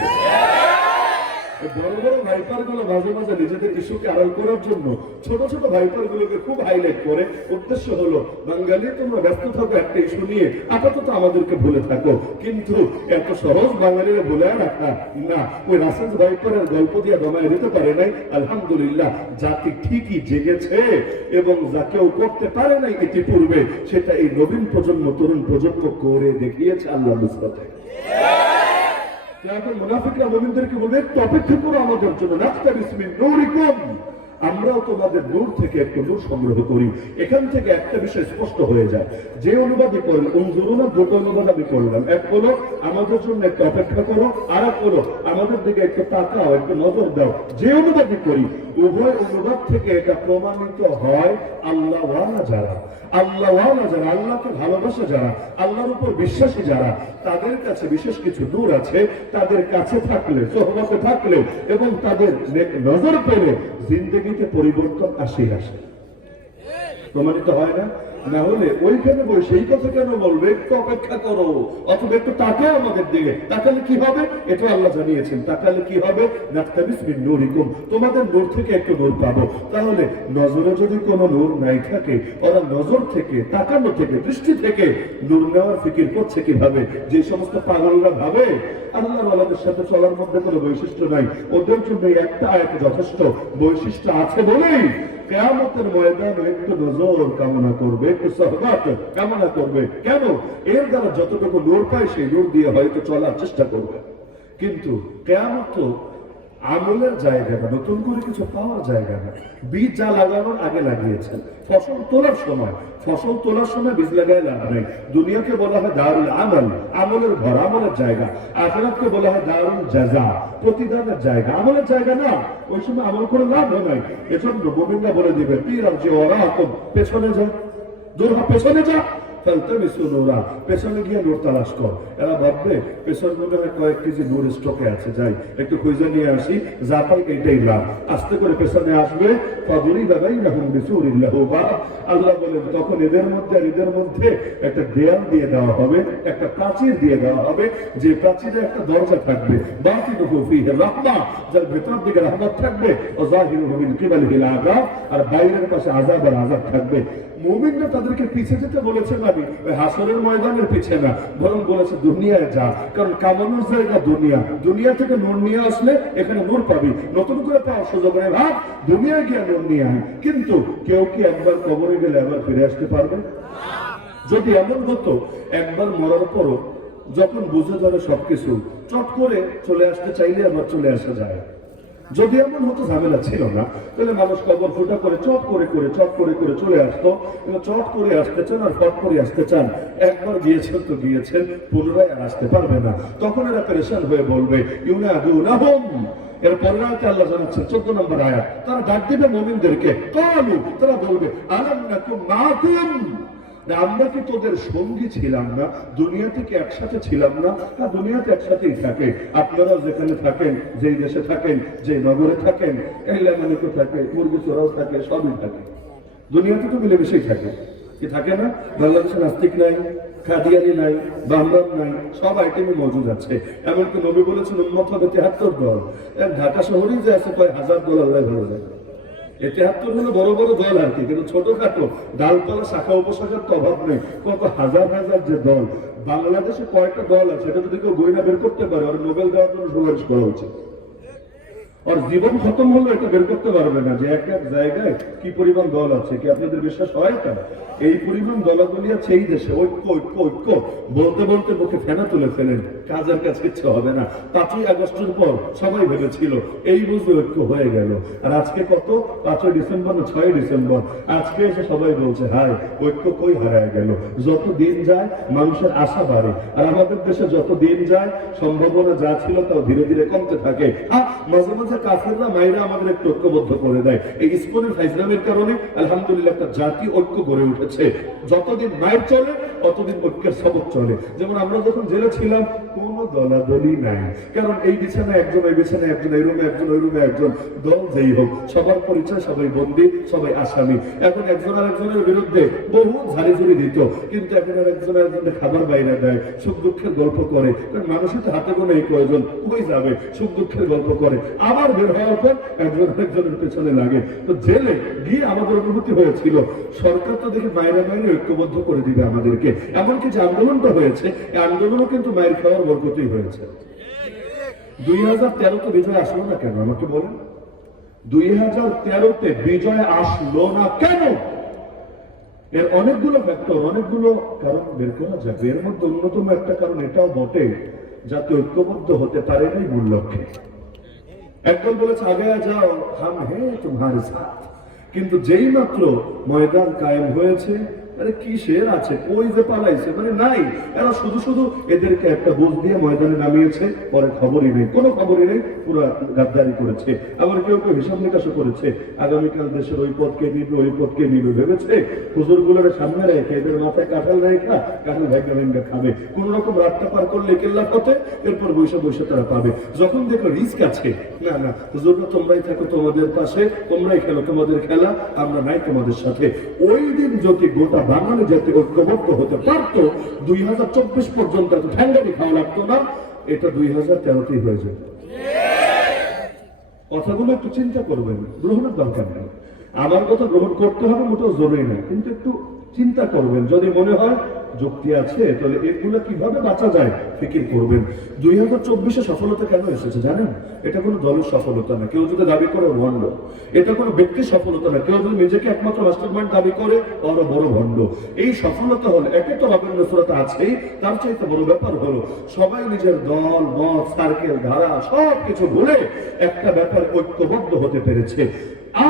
বড় বড় ভাইপার গুলো মাঝে মাঝে নিজেদের ইস্যুকে আড়াল করার জন্য ছোট ছোট ভাইপার গুলোকে খুব হাইলাইট করে। উদ্দেশ্য হলো, বাঙালি তোমরা ব্যস্ত থাকো একটা ইস্যু নিয়ে, আপাতত আমাদেরকে ভুলে থাকো। কিন্তু এত সহজ বাঙালিরা ভুলে রাখা না, ওই রাসেলস ভাইপারের গল্প দিয়ে দমায় দিতে পারে নাই। আলহামদুলিল্লাহ, জাতি ঠিকই জেগেছে এবং যা কেউ করতে পারে নাই ইতিপূর্বে, সেটা এই নবীন প্রজন্ম, তরুণ প্রজন্ম করে দেখিয়েছে আল্লাহর নিসবতে। এখন মুনাফিকরা মুমিনদেরকে বলবে, একটু অপেক্ষা করো আমাদের জন্য, নাস্তাবিস মিন নূরিকুম, আমরাও তোমাদের নূর থেকে একটু নূর সংগ্রহ করি। এখান থেকে একটা বিষয় স্পষ্ট হয়ে যায়, যে অনুবাদই করলেন, উনজুরুনা, দুটো অনুবাদ আমি করলাম। এক হলো আমাদের জন্য একটু অপেক্ষা করো, আর এক হলো আমাদের দিকে একটু তাকাও, একটু নজর দাও। যে অনুবাদই করি, উভয় অনুবাদ থেকে এটা প্রমাণিত হয়, আল্লাহওয়ালা যারা, আল্লাহওয়ালা যারা, আল্লাহকে ভালোবাসে যারা, আল্লাহর উপর বিশ্বাসী যারা, তাদের কাছে বিশেষ কিছু নূর আছে। তাদের কাছে থাকলে, সোহবতে থাকলে এবং তাদের নজর পেলে জিন্দগিতে পরিবর্তন আসেই আসে। প্রমাণিত হয় না? না হলে ওইখানে বসে এই কথা কেন বলবে, একটু অপেক্ষা করো, অথবা একটু তাকাও আমাদের দিকে। তাকালে কি হবে? এটা আল্লাহ জানিয়েছেন, তাকালে কি হবে? নাস্তাবিস মিন নূরিকুম, তোমাদের নূর থেকে একটু নূর পাবো। তাহলে নজরে যদি কোনো নূর নাই থাকে, ওরা নজর থেকে, তাকানো থেকে, দৃষ্টি থেকে নূর নেওয়ার ফিকির করছে কিভাবে? যে সমস্ত পাগলরা ভাবে আল্লাহর ওয়ালাদের সাথে চলার মধ্যে কোনো বৈশিষ্ট্য নাই, ওদের জন্য একটা আয়াত যথেষ্ট। বৈশিষ্ট্য আছে বলেই কিয়ামতের ময়দানে একটু নজর কামনা করবে, একটু সহবত কামনা করবে। কেন? এর দ্বারা যতটুকু নূর পায় সেই নূর দিয়ে হয়তো চলার চেষ্টা করবে। কিন্তু কিয়ামত আমলের জায়গা না, নতুন করে কিছু পাওয়ার জায়গা না। বীজ যা লাগানোর আগে লাগিয়েছেন, ফসল তোলার সময় বীজ লাগায় লাভ নেই। দুনিয়াকে বলা হয় দারুল আমল, আমলের ঘর, আমলের জায়গা। আখিরাতকে বলা হয় দারুল জাযা, প্রতিদানের জায়গা, আমলের জায়গা না। ওই সময় আমল করে লাভ নাই। এজন্য মুমিনরা বলে দিবে, পিরাজি ওয়ারাকুম, পেছনে যা, দূর হ, পেছনে যা। ফালতামিসু নূরা, পেছনে গিয়ে নূর তালাশ কর। এরা ভাববে পেছনে মনে হয় কয়েক কেজি নূর স্টকে আছে, যাই একটু খুঁজে নিয়ে আসি, যা পাই এইটাই লাভ। আস্তে করে পেছনে আসবে, ফাদরিবা বাইনাহুম বিসুরিন লাহু বাব। আল্লাহ বলেন তখন এদের মধ্যে আর এদের মধ্যে একটা দেয়াল দিয়ে দেওয়া হবে, একটা প্রাচীর দিয়ে দেওয়া হবে, যে প্রাচীরে একটা দরজা থাকবে, বাতিনুহু ফীহি রাহমা, যার ভেতর দিকে রহমত থাকবে, ও যাহিরুহু মিন কিবালিহিল আযাব, আর বাইরের পাশে আযাব আর আযাব থাকবে। মুমিনরা তাদেরকে পিছে যেতে বলেছে, মানে ওই হাসরের ময়দানের পিছে না, বরং বলেছে দুনিয়ায় যা, কারণ কামানোর জায়গা দুনিয়া, দুনিয়া থেকে নূর নিয়ে আসলে এখানে নূর পাবি, নতুন করে পাওয়ার সুযোগ নেই, ভাব দুনিয়ায় গিয়ে নূর নিয়ে আয়। কিন্তু কেউ কি একবার কবরে গেলে আবার ফিরে আসতে পারবে? যদি এমন হতো একবার মরার পরও যখন বুঝে ধরে সবকিছু, চট করে চলে আসতে চাইলে আবার চলে আসা যায়। যদি এমন হতো ঝামেলা ছিল না, তাহলে মানুষ কবর ফুটা করে চট করে চলে আসতো। কিন্তু চট করে আসতে চান আর ফট করে আসতে চান, একবার গিয়েছেন তো গিয়েছেন, পুনরায় আর আসতে পারবে না। তখন এরা পেরেশান হয়ে বলবে ইউনাদুনাহুম। এর পরের আয়াতে আল্লাহ জানাচ্ছেন 14 নম্বর আয়াত, তারা ডাক দিবে মুমিনদেরকে, ক্বালু, তারা বলবে আলাম নাকুম মাকুম, আমরা কি তোদের সঙ্গী ছিলাম না? দুনিয়া থেকে একসাথে ছিলাম না? হ্যাঁ, দুনিয়াতে একসাথেই থাকে। আপনারা যেখানে থাকেন, যেই দেশে থাকেন, যে নগরে থাকেন, এলামানিকও থাকে, মুরগি চোরাও থাকে, সবই থাকে। দুনিয়াতে তো মিলেমিশেই থাকে, কি থাকে না? বাংলাদেশে নাস্তিক নাই, কাদিয়ানি নাই, বামরান নাই, সব আইটেমই মজুদ আছে। এমনকি নবী বলেছেন উম্মত হবে 73 দল। ঢাকা শহরেই যে আছে কয় হাজার দল, আল্লাহ ভালো যায়। 73 হলো বড় বড় দল আর কি, কিন্তু ছোটখাটো ডালপালা শাখা উপশাখার তো অভাব নেই, কত হাজার হাজার যে দল। বাংলাদেশে কয়েকটা দল আছে, এটা যদি কেউ গয়না বের করতে পারে, আর নোবেল দেওয়ার জন্য সুপারিশ করা উচিত। আর জীবন খতম হলো এটা বের করতে পারবে না যে এক এক জায়গায় কি পরিমাণ দল আছে। কি আপনাদের বিশ্বাস হয় এটা? এই পরিমাণ দলাদলি আছে এই দেশে, ঐক্য ঐক্য ঐক্য বলতে বলতে মুখে ফেনা তুলে ফেলেন, কাজের কাজ কিচ্ছু হবে না। 5ই আগস্টের পর সবাই ভেবেছিল এই বুঝবে ঐক্য হয়ে গেল, আর আজকে কত 5ই ডিসেম্বর না 6ই ডিসেম্বর, আজকে এসে সবাই বলছে হায় ঐক্য কই হারায় গেল। যত দিন যায় মানুষের আশা বাড়ে, আর আমাদের দেশে যত দিন যায় সম্ভাবনা যা ছিল তাও ধীরে ধীরে কমতে থাকে। মাঝে মাঝে কাফেররা মায়েরা আমাদের একটু ঐক্যবদ্ধ করে দেয়। এই ইসলামের ফাইজলামের কারণে আলহামদুলিল্লাহ একটা জাতি ঐক্য গড়ে উঠেছে। যতদিন মায়ের চলে ততদিন ঐক্যের সবক চলে। যেমন আমরা যখন জেলে ছিলাম কোনো দলাদলি নাই, কারণ এই বিছানায় একজন, এই বিছানায় একজন, এই রুমে একজন, ওই রুমে একজন, দল যেই হোক সবার পরিচয়, সবাই বন্দী, সবাই আসামি। এখন একজন আর একজনের বিরুদ্ধে বহু ঝাড়িঝুড়ি দিত, কিন্তু এখন আর একজন আর একজনের খাবার বাইরে দেয়, সুখ দুঃখের গল্প করে, কারণ মানুষের তো হাতে কোনো এই প্রয়োজন, কই যাবে, সুখ দুঃখের গল্প করে, আবার বের হওয়ার পর একজন একজনের পেছনে লাগে। তো জেলে গিয়ে আমাদের অনুভূতি হয়েছিল সরকার তো দেখে বাইরে বাইরে ঐক্যবদ্ধ করে দিবে আমাদেরকে। এমনকি যে আন্দোলনটা হয়েছে, এই আন্দোলনও কিন্তু মায়ের খাওয়ার বরকতেই হয়েছে। 2013 বিজয় আসলো না কেন আমাকে বলেন? 2013 বিজয় আসলো না কেন? এর অনেকগুলো ফ্যাক্টর, অনেকগুলো কারণ বের করা যাবে। এর মধ্যে অন্যতম একটা কারণ এটাও বটে, যাতে ঐক্যবদ্ধ হতে পারে নাই মূল লক্ষ্যে। একদল বলেছে আগে যাও হাম হে তোমার সাথ, কিন্তু যেই মাত্র ময়দান কায়েম হয়েছে, আরে কিসের আছে, কই যে পালাইছে, মানে নাই। এরা শুধু শুধু এদেরকে একটা বুঝ দিয়ে ময়দানে নামিয়েছে, পরে খবরই নেই, কোনো খবরই নেই, পুরো গাদ্দারি করেছে। আবার কেউ কেউ হিসাব নিকাশও করেছে, আগামীকাল দেশের ওই পদকে নিবে, ওই পদকে নিবে ভেবেছে। হুজুরগুলোর সামনে রেখে এদের মাথায় কাঁঠাল রেখা, কাঁঠাল ভেঙ্গা ভেঙ্গা খাবে, কোন রকম রাতটা পার করলে কেল্লা পথে, এরপর বৈশা বৈশা তারা পাবে। যখন দেখো রিস্ক আছে, না না হুজুররা তোমরাই থাকো তোমাদের পাশে, তোমরাই খেলো তোমাদের খেলা, আমরা নাই তোমাদের সাথে। ওই দিন যদি গোটা বাঙালি জাতি ঐক্যবদ্ধ হতে পারতো, 2024 পর্যন্ত এত ঠ্যাঙ্গানি খাওয়া লাগতো না, এটা 2013তেই হয়ে যেত। কথাগুলো একটু চিন্তা করবেন, গ্রহণের দরকার নেই। আমার কথা গ্রহণ করতে হবে মোটেও জরুরি না, কিন্তু একটু চিন্তা করবেন। যদি মনে হয় যুক্তি আছে, তাহলে এগুলো কিভাবে বাঁচা যায় ফিকির করবেন। 2024 সফলতা কেন এসেছে জানেন? এটা কোনো দলের সফলতা না, কেউ যদি দাবি করে ভণ্ড। এটা কোনো ব্যক্তির সফলতা না, কেউ যদি নিজেকে একমাত্র মাস্টারমাইন্ড দাবি করে ওরা বড় ভণ্ড। এই সফলতা হলো একে তো রবের নসরত আছেই, তার চাইতে বড় ব্যাপার হলো সবাই নিজের দল মত সার্কেল ধারা সবকিছু ভুলে একটা ব্যাপার ঐক্যবদ্ধ হতে পেরেছে।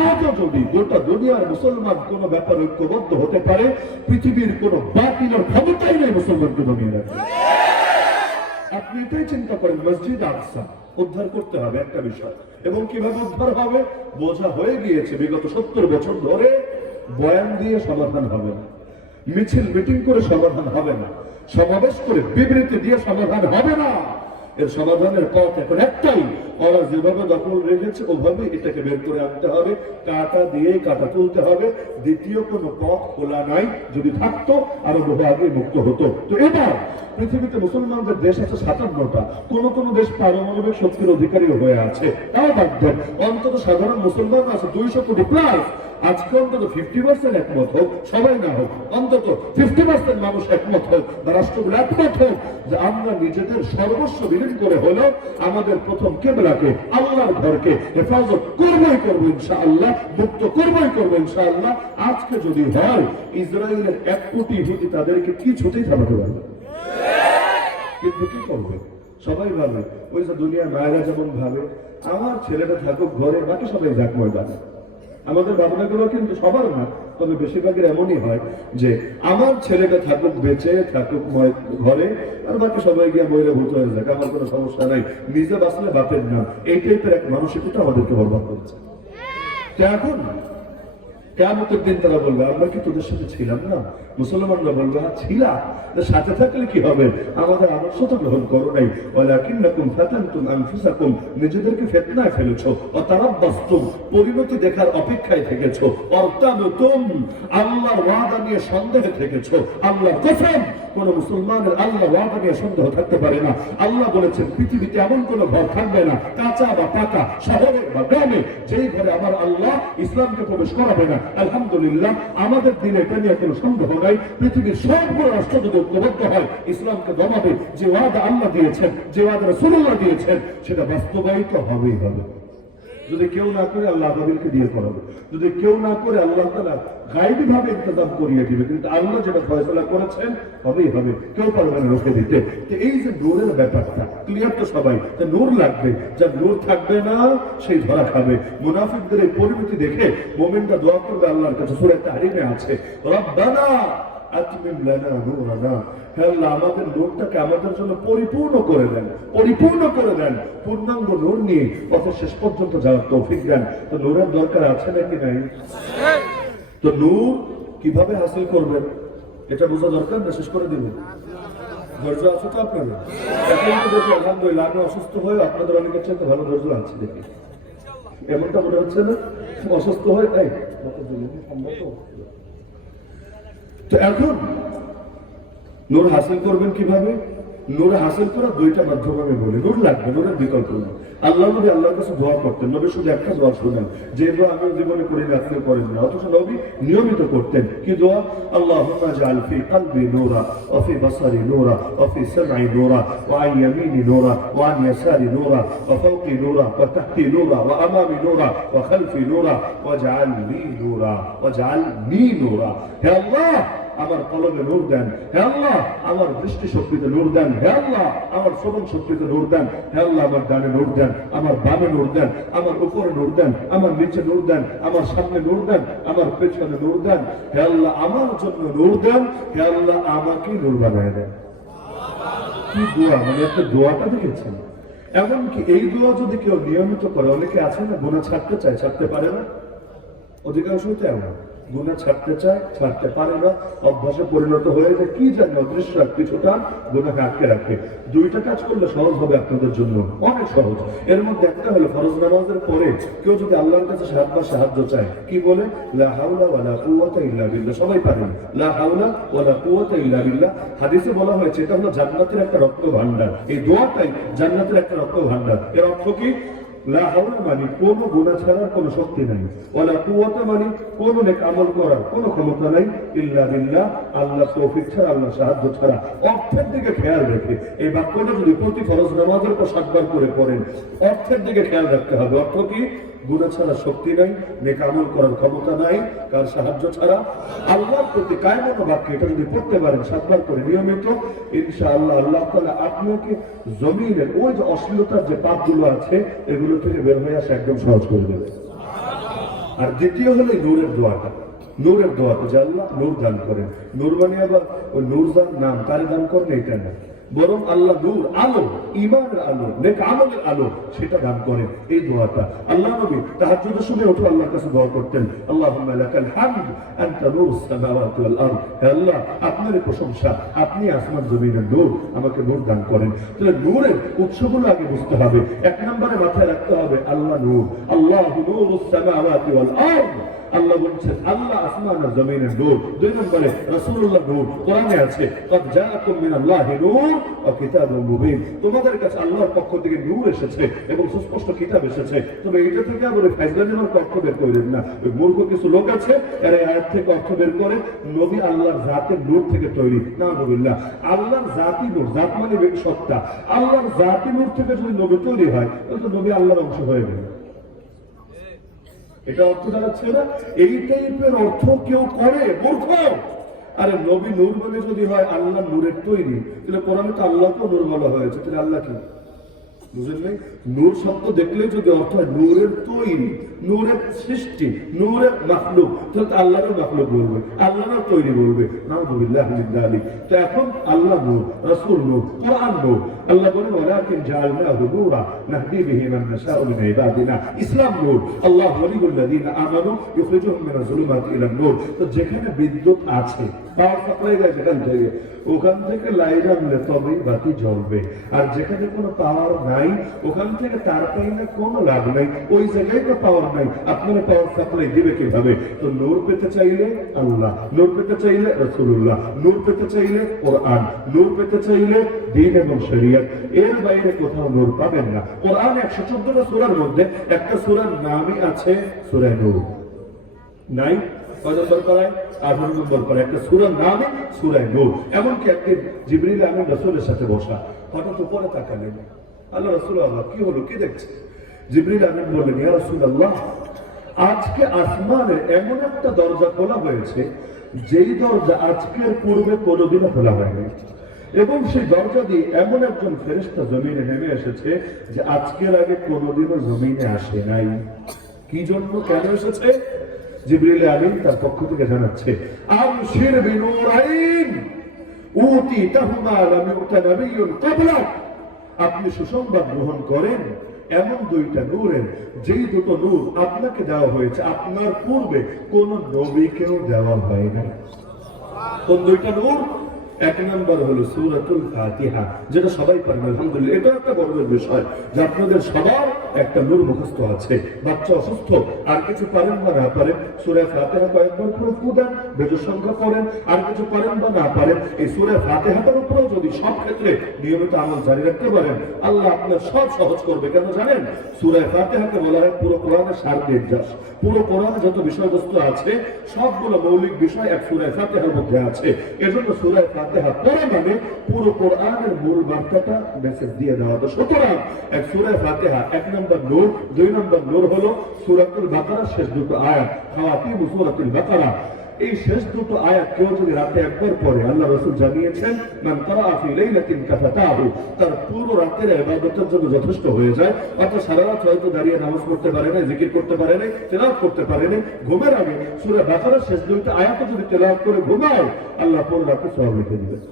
আজও যদি গোটা দুনিয়ার মুসলমান কোন ব্যাপার ঐক্যবদ্ধ হতে পারে, পৃথিবীর কোন বাতিলের ক্ষমতাই নেই মুসলমানকে দমিয়ে রাখবে। আপনি এটাই চিন্তা করেন, মসজিদ আকসা উদ্ধার করতে হবে একটা বিষয়, এবং কিভাবে উদ্ধার হবে বোঝা হয়ে গিয়েছে। বিগত 70 বছর ধরে বয়ান দিয়ে সমাধান হবে না। মিছিল মিটিং করে সমাধান হবে না, সমাবেশ করে বিবৃতি দিয়ে সমাধান হবে না। এর সমাধানের পথ এখন একটাই, ওরা যেভাবে দখল রেখেছে ওভাবে এটাকে বের করে আনতে হবে, কাটা দিয়ে কাটা তুলতে হবে। দ্বিতীয় কোনো পথ খোলা নাই, যদি থাকতো আরো বহু আগে মুক্ত হতো। তো এবার পৃথিবীতে মুসলমানদের দেশ আছে 57টা, কোন কোন দেশ পারমাণবিক শক্তির অধিকারী হয়ে আছে, তাও বাদ দেন। অন্তত সাধারণ মুসলমান আছে 200 কোটি প্লাস। আজকে অন্তত 50% একমত হোক, সবাই না হোক, অন্তত 50% মানুষ একমত হোক বা রাষ্ট্রগুলো একমত হোক যে আমরা নিজেদের সর্বস্ব বিলীন করে হলো আমাদের প্রথম কেবলাকে, আল্লাহর ঘরকে হেফাজত করবই করবো ইনশাআল্লাহ, মুক্ত করবই করবো ইনশাআল্লাহ। আজকে যদি হয় ইসরায়েলের 1 কোটি ইহুদি তাদেরকে কিছুতেই থামাতে পারবে, কিন্তু কি করবে? সবাই ভাবে ওই যে দুনিয়া মায়েরা যেমন ভাবে আমার ছেলেটা থাকুক ঘরে, বাকি সবাই যাক ময়দানে। আমাদের ভাবনাগুলো কিন্তু সবার না, তবে বেশিরভাগের এমনই হয় যে আমার ছেলেটা থাকুক বেঁচে, থাকুক ঘরে, আর বাকি সবাই গিয়ে মহিলা ভূত হয়ে যাক, আমার কোনো সমস্যা নাই, নিজে বাঁচলে বাপের নাম। এই টাইপের এক মানসিকতা আমাদেরকে বরবাদ করেছে। এখন কিয়ামতের দিন তারা বলবে আমরা কি তোদের সাথে ছিলাম না? মুসলমানরা বলবে হ্যাঁ ছিলাম, সাথে থাকলে কি হবে? আমাদের আদর্শ তো গ্রহণ করো নাই। ওয়ালাকিন্নাকুম ফাতানতুম আনফুসাকুম, নিজেদেরকে ফিতনায় ফেলেছো। ওয়াতারাব্বাসতুম, পরিণতি দেখার অপেক্ষায় থেকেছো। ওয়ারতাবতুম, আল্লাহর ওয়াদা নিয়ে সন্দেহে থেকেছো। আল্লাহর কসম, কোন মুসলমানের আল্লাহ ওয়াদা নিয়ে সন্দেহ থাকতে পারে না। আল্লাহ বলেছেন পৃথিবীতে এমন কোন ঘর থাকবে না, কাঁচা বা পাকা, শহরে বা গ্রামে, যেই ঘরে আমার আল্লাহ ইসলামকে প্রবেশ করাবে না। আলহামদুলিল্লাহ, আমাদের দিনে এটা নিয়ে কোনো সন্দেহ নাই। পৃথিবীর সবগুলো রাষ্ট্র যদি ঐক্যবদ্ধ হয় ইসলামকে দমাবে, যে ওয়াদা আল্লাহ দিয়েছেন, যে ওয়াদা রাসূলুল্লাহ দিয়েছেন, সেটা বাস্তবায়িত হবেই হবে। যদি কেউ না করে আল্লাহ আবাবিলকে দিয়ে করাবে, যদি কেউ না করে আল্লাহ তাআলা গায়বী ভাবে ইন্তজাম করিয়ে দিবে, কিন্তু আল্লাহ যেটা ফয়সালা করেছেন হবেই হবে, কেউ পারবে না রুখে দিতে। এই যে নূরের ব্যাপারটা ক্লিয়ার তো সবাই, যে নূর লাগবে, যার নূর থাকবে না সেই ধরা খাবে। মুনাফিকদের এই পরিণতি দেখে মুমিনরা দোয়া করবে আল্লাহর কাছে, সূরা তাহরিমে আছে, রব্বানা আতমিম লানা নূরানা, হে আল্লাহ আমাদের নূরটাকে আমাদের জন্য পরিপূর্ণ করে দেন, পরিপূর্ণ করে দেন, পূর্ণাঙ্গ নূর নিয়ে পথের শেষ পর্যন্ত যাওয়ার তৌফিক দেন। তো নূরের দরকার আছে নাকি নাই? তো নূর কিভাবে হাসিল করবেন এটা বোঝা দরকার না? শেষ করে দিবেন? ধৈর্য আছে তো আপনাদের? এখন তো দেখি আলহামদুলিল্লাহ আমি অসুস্থ হয়ে আপনাদের অনেকের চাইতে ভালো ধৈর্য আছে দেখি, এমনটা মনে হচ্ছে না? অসুস্থ হয়ে তাই তো এখন নূর হাসিল করবেন কিভাবে? নূর হাসিল করার দুইটা মাধ্যম আমি বলি। নূর লাগবে, নূরের বিকল্প নেই। আল্লাহ নবী আল্লাহর কাছে দোয়া করতেন, নবী শুধু একটা দোয়া শুনেন, যে দোয়া আমি জীবনে করি না, আপনি করেন না, অথচ নবী নিয়মিত করতেন। কি দোয়া? আল্লাহুম্মা জাআল ফি কলবি নূরা ওয়া ফি বাসারি নূরা ওয়া ফি সামঈ নূরা ওয়া আন ইয়ামিনি নূরা ওয়া আন ইয়াসারি নূরা ওয়া ফাওকি নূরা ওয়া তাহতি নূরা ওয়া আমামি নূরা ওয়া খালফি নূরা ওয়াজআলনি নূরা ওয়াজআলনি নূরা। হে আল্লাহ আমার কলমে নূর দেন, হে আল্লাহ আমার দৃষ্টি শক্তিতে নূর দেন, হে আল্লাহ আমার শ্রবণ শক্তিতে নূর দেন, হে আল্লাহ আমার ডানে নূর দেন, আমার বামে নূর দেন, আমার উপরে নূর দেন, আমার নিচে নূর দেন, আমার সামনে নূর দেন, আমার পেছনে নূর দেন, হে আল্লাহ আমার জন্য নূর দেন, হে আল্লাহ আমাকে নূর বানায় দেন। কি দোয়া, মানে একটা দোয়াটা দেখেছেন? এমনকি এই দোয়া যদি কেউ নিয়মিত করে, অনেকে আছে না গুনাহ ছাড়তে চায়, ছাড়তে পারে না, অধিকাংশই তো এমন, গুনাহ ছাড়তে চায়, ছাড়তে পারে না, অভ্যাসে পরিণত হয়ে যায়, কি জানি অদৃশ্য কিছুটা গুনাহকে আটকে রাখে। দুইটা কাজ করলে সহজ হবে আপনাদের জন্য, অনেক সহজ। এর মধ্যে একটা হলো ফরজ নামাজের পরে কেউ যদি আল্লাহর কাছে সাহায্য চায়, কি বলে? লা হাওলা ওয়ালা কুওয়াতা ইল্লা বিল্লাহ। সবাই পারেন লা হাওলা ওয়ালা কুওয়াতা ইল্লা বিল্লাহ। হাদিসে বলা হয়েছে এটা হলো জান্নাতের একটা রত্ন ভান্ডার। এই দোয়াটাই জান্নাতের একটা রত্ন ভান্ডার। এর অর্থ কি? লা হাওলা মানে কোনো গুনাহ ছাড়ার কোনো শক্তি নাই, ওয়ালা কুওয়াতা মানে কোনো নেক আমল করার কোনো ক্ষমতা নাই, ইল্লা বিল্লাহ আল্লাহ তৌফিক ছাড়া, আল্লাহ সাহায্য ছাড়া। অর্থের দিকে খেয়াল রেখে এই বাক্যটা যদি প্রতি ফরজ নামাজের পর 7 বার করে পড়েন, অর্থের দিকে খেয়াল রাখতে হবে। অর্থ কি? গুনাহ ছাড়া শক্তি নাই, নেক আমল করার ক্ষমতা নাই, কার সাহায্য ছাড়া? আল্লাহর প্রতি কায়মত বাক্য। এটা যদি পড়তে পারেন 7 বার করে নিয়মিত, ইনশাআল্লাহ আল্লাহ তাআলা আপনাকে জমিনের ওই যে অশ্লীলতার যে পাপগুলো আছে এগুলো থেকে বের হয়ে আসা একদম সহজ করে দেবে। আর দ্বিতীয় হলো নূরের দোয়াটা। নূরের দোয়াটা যে আল্লাহ নূর দান করেন। নূর মানে আবার ওই নূর যার নাম তারে দান করেন এটা না, বরং আল্লাহ নূর, আলো, ঈমানের আলো, নেক আমলের আলো সেটা দান করেন। এই দোয়াটা আল্লাহ নবী তাহাজ্জুদের সময় উঠে আল্লাহর কাছে দোয়া করতেন, আল্লাহুম্মা লাকাল হামদ আনতা নূরুস সামাওয়াতি ওয়াল আরদ। হে আল্লাহ, আপনার প্রশংসা, আপনি আসমান জমিনের নূর, আমাকে নূর দান করেন। তাহলে নূরের উৎসগুলো আগে বুঝতে হবে। এক নম্বরে মাথায় রাখতে হবে আল্লাহ নূর, আল্লাহু নূরুস সামাওয়াতি ওয়াল আরদ। আল্লাহ বলছেন আল্লাহ আসমান আর জমিনের নূর। দুই নম্বরে রাসূলুল্লাহ নূর, কোরআনে আছে কদ জাআকুম মিনাল্লাহি নূর ওয়া কিতাবুম মুবিন, তোমাদের কাছে আল্লাহর পক্ষ থেকে নূর এসেছে এবং সুস্পষ্ট কিতাব এসেছে। তবে এটা থেকে আবার ফাইজলামের অর্থ বের করেন না। ওই মূর্খ কিছু লোক আছে এরা আয়াত থেকে অর্থ বের করে নবী আল্লাহর জাতের নূর থেকে তৈরি। নাউযুবিল্লাহ, আল্লাহর জাতি নূর, জাত মানে সত্তা, আল্লাহর জাতি নূর থেকে যদি নবী তৈরি হয় তাহলে তো নবী আল্লাহর অংশ হয়ে গেল। এটা অর্থ দাঁড়াচ্ছে না। এই টাইপের অর্থ কেউ করে, মূর্খ। আরে নবী নূর মানে যদি হয় আল্লাহ নূরের তৈরি, তাহলে কোরআনে তো আল্লাহকেও নূর বলা হয়েছে, তাহলে আল্লাহ কি বুঝেন নাই? নূর শব্দ দেখলে যদি অর্থ হয় নূরের তৈরি, নূরের সৃষ্টি, নূরের মাখলুক, তাহলে আল্লাহর মাখলুক বলবে, আল্লাহর তৈরি বলবে। নাউযুবিল্লাহি মিন যালিক। তো এখন আল্লাহ নূর, রাসূল নূর, কোরআন নূর। আল্লাহ বলেন ওয়ালাকিন জাআলনাহু নূরা নাহদি বিহি মান নাশাউ মিন ইবাদিনা। ইসলাম নূর, আল্লাহ ওয়ালিউল্লাযিনা আমানু ইখরিজুহুম মিনাজ যুলুমাতি ইলান নূর। তো যেখানে বিদ্যুৎ আছে, পাওয়ার সাপ্লাই যায় যেখান থেকে, ওখান থেকে লাইট আনলে তবেই বাতি জ্বলবে। আর যেখানে কোনো পাওয়ার নাই, ওখান থেকে তার পাইলে কোনো লাভ নাই, ওই জায়গায় তো পাওয়ার নাই, আপনারা পাওয়ার সাপ্লাই দিবে কিভাবে? তো নূর পেতে চাইলে আল্লাহ, নূর পেতে চাইলে রাসূলুল্লাহ, নূর পেতে চাইলে কোরআন, নূর পেতে চাইলে দ্বীন এবং শরীয়ত। এর বাইরে কোথাও নূর পাবেন না। কোরআন 114টা সূরার মধ্যে একটা সূরার নামই আছে সূরা নূর। নাই? কয় নম্বর পারায়? 18 নম্বর পারায় একটা সূরার নামই সূরা নূর। এমনকি একদিন জিবরিল আমিন রাসূলের সাথে বসা, হঠাৎ উপরে তাকালেন। আল্লাহ রাসূল, আল্লাহ কি হলো, কি দেখছে? জিবরিল আমিন বললেন, ইয়া রাসূলুল্লাহ, আজকে আসমানে এমন একটা দরজা খোলা হয়েছে যেই দরজা আজকের পূর্বে কোনোদিনও খোলা হয়নি, এবং সেই দরজা দিয়ে এমন একজন ফেরেশতা জমিনে নেমে এসেছে যে আজকের আগে কোনোদিনও জমিনে আসে নাই। কি জন্য, কেন এসেছে? জিবরিল আমিন তার পক্ষ থেকে জানাচ্ছে, আবশির বিনূরাইন উতিতাহুমা লাম ইউতা নাবিয়্যুন ক্বাবলাক, আপনি সুসংবাদ গ্রহণ করেন এমন দুইটা নূরের, যেই দুটো নূর আপনাকে দেওয়া হয়েছে আপনার পূর্বে কোন নবীকেও দেওয়া হয় না। কোন দুইটা নূর? এক নম্বর হলো সূরাতুল ফাতিহা, যেটা সবাই পারেন আলহামদুলিল্লাহ। এটা একটা গর্বের বিষয় যে আপনাদের সবার একটা নূর মুখস্থ আছে। বাচ্চা অসুস্থ, আর কিছু পারেন বা না পারেন, সূরা ফাতিহা কয়েকবার করে পড়েন, বেজোর সংখ্যা পড়েন, আর কিছু পারেন বা না পারেন, এই সূরা ফাতিহাটার উপরেও যদি সব ক্ষেত্রে নিয়মিত আমল জারি রাখতে পারেন, আল্লাহ আপনার সব সহজ করবে। কেন জানেন? সূরা ফাতিহাকে বলা হয় পুরো কোরআনের সার নির্যাস। পুরো কোরআনে যত বিষয়বস্তু আছে সবগুলো মৌলিক বিষয় এক সূরা ফাতিহার মধ্যে আছে। এজন্য সূরা ফাতিহা পড়া মানে পুরো কোরআনের মূল বার্তাটা মেসেজ দিয়ে দেওয়া। তো সুতরাং এক সূরা ফাতিহা এক নম্বর নূর, দুই নম্বর নূর হলো সূরাতুল বাকারার শেষ দুটো আয়াত, খাওয়াতিম সূরাতুল বাকারা। এই শেষ দুটো আয়াত কেউ যদি রাতে একবার পড়ে, আল্লাহ রাসূল জানিয়েছেন, মান ক্বারা ফি লাইলাতিন কাফাতাহু, তার পুরো রাতের ইবাদতের জন্য যথেষ্ট হয়ে যায়। অর্থাৎ সারা রাত হয়তো দাঁড়িয়ে নামাজ পড়তে পারে না, জিকির করতে পারে না, তেলাওয়াত করতে পারে না, ঘুমের আগে সূরা বাকারার শেষ দুটো আয়াত যদি তেলাওয়াত করে ঘুমায়, আল্লাহ পুরো রাতে সওয়াব লিখে দিবেন।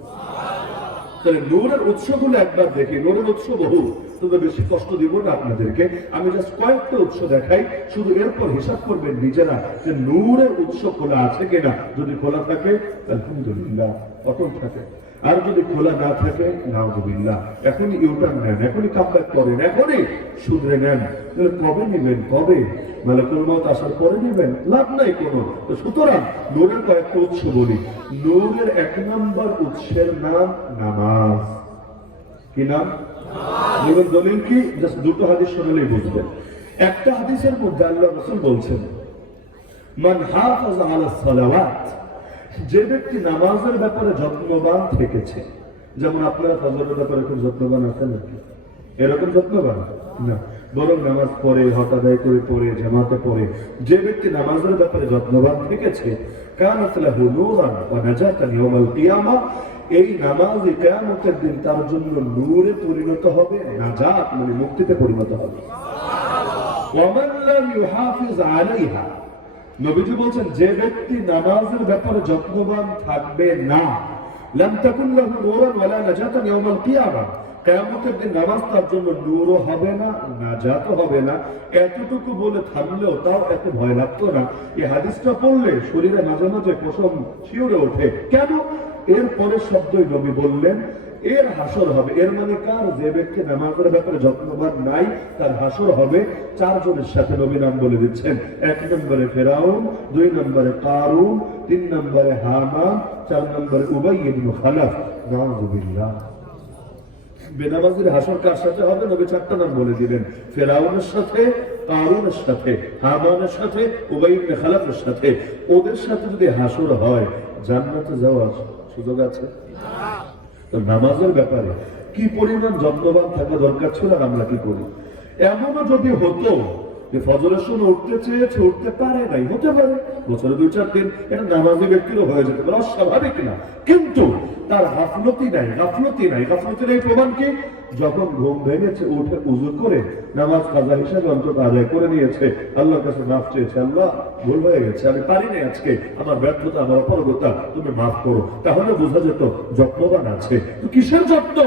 তাহলে নূরের উৎসগুলো একবার দেখি, নূরের উৎস বহু, তবে বেশি কষ্ট দিব না আপনাদেরকে। আমি জাস্ট কয়েকটা উৎস দেখাই, শুধু এরপর হিসাব করবেন নিজেরা যে নূরের উৎস খোলা আছে কিনা। যদি খোলা থাকে আলহামদুলিল্লাহ, অটল থাকে, আর যদি খোলা না থাকে নাউযুবিল্লাহ, এখনই ইউটার্ন নেন, এখনই কামব্যাক করেন, এখনই শুধরে নেন। তাহলে কবে নেবেন? কবে? মালাকুল মউত আসার পরে নেবেন, লাভ নাই কোনো। তো সুতরাং নূরের কয়েকটা উৎস বলি। নূরের এক নম্বর উৎসের নাম নামাজ। কি নাম? নূরের দলিল কি? জাস্ট দুটো হাদিস শুনলেই বুঝবেন। একটা হাদিসের মধ্যে আল্লাহ রাসূল বলছেন, মান হাফাযা আলাস সালাওয়াত, যে ব্যক্তি নামাজের ব্যাপারে যত্নবান থেকেছে। যেমন আপনারা ফজরের ব্যাপারে খুব যত্নবান আছেন নাকি? এরকম যত্নবান না, বরং নামাজ পড়ে, হক আদায় করে পড়ে, জামাতে পড়ে। যে ব্যক্তি নামাজের ব্যাপারে যত্নবান থেকেছে, কানাত লাহু নূরান ওয়া নাজাতান ইয়াউমাল কিয়ামা, এই নামাজ কিয়ামতের দিন তার জন্য নূরে পরিণত হবে, নাজাত মানে মুক্তিতে পরিণত হবে। ওয়া মান লাম ইউহাফিজ আলাইহা, নবীজি বলছেন যে ব্যক্তি নামাজের ব্যাপারে যত্নবান থাকবে না, লাম তাকুন লাহু নূরান ওয়ালা নাজাতান ইয়াওমাল কিয়ামাহ, কিয়ামতের দিন নামাজ তার জন্য নূরও হবে না, নাজাতও হবে না। এতটুকু বলে থামলেও তাও এত ভয় লাগতো না। এই হাদিসটা পড়লে শরীরে মাঝে মাঝে পশম শিউরে ওঠে। কেন? এর পরের শব্দই নবী বললেন এর হাসর হবে। এর মানে কার? যে ব্যক্তি নামাজের ব্যাপারে যত্নবান নাই তার হাসর হবে চারজনের সাথে। নবী নাম বলে দিচ্ছেন। 1 নম্বরে ফেরাউন, 2 নম্বরে কারুন, 3 নম্বরে হামান, 4 নম্বরে উবাই ইবনে খালাফ। নাউযুবিল্লাহ। বেনামাজির হাসর কার সাথে হবে? নবী 4টা নাম বলে দিলেন, ফেরাউনের সাথে, কারুনের সাথে, হামানের সাথে, উবাই ইবনে খালাফের সাথে। ওদের সাথে যদি হাসর হয় জান্নাতে যাওয়ার সুযোগ আছে? তো নামাজের ব্যাপারে কি পরিমাণ যত্নবান থাকা দরকার ছিল, আর আমরা কি করি? এমনও যদি হতো যে ফজরের সময় উঠতে চেয়েছে, উঠতে পারে নাই, হতে পারে বছরে 2-4 দিন, এটা নামাজি ব্যক্তিরও হয়ে যেতে পারে, অস্বাভাবিক না। কিন্তু তার গাফলতি নাই, গাফলতি নাই। গাফলতির এই প্রমাণ কি? যখন ঘুম ভেঙেছে উঠে উযু করে নামাজ কাজা হিসেবে অন্তত আদায় করে নিয়েছে, আল্লাহর কাছে মাফ চেয়েছে, আল্লাহ ভুল হয়ে গেছে, আমি পারিনি আজকে, আমার ব্যর্থতা, আমার অপরগতা, তুমি মাফ করো। তাহলে বোঝা যেত যত্নবান আছে। তো কিসের যত্ন?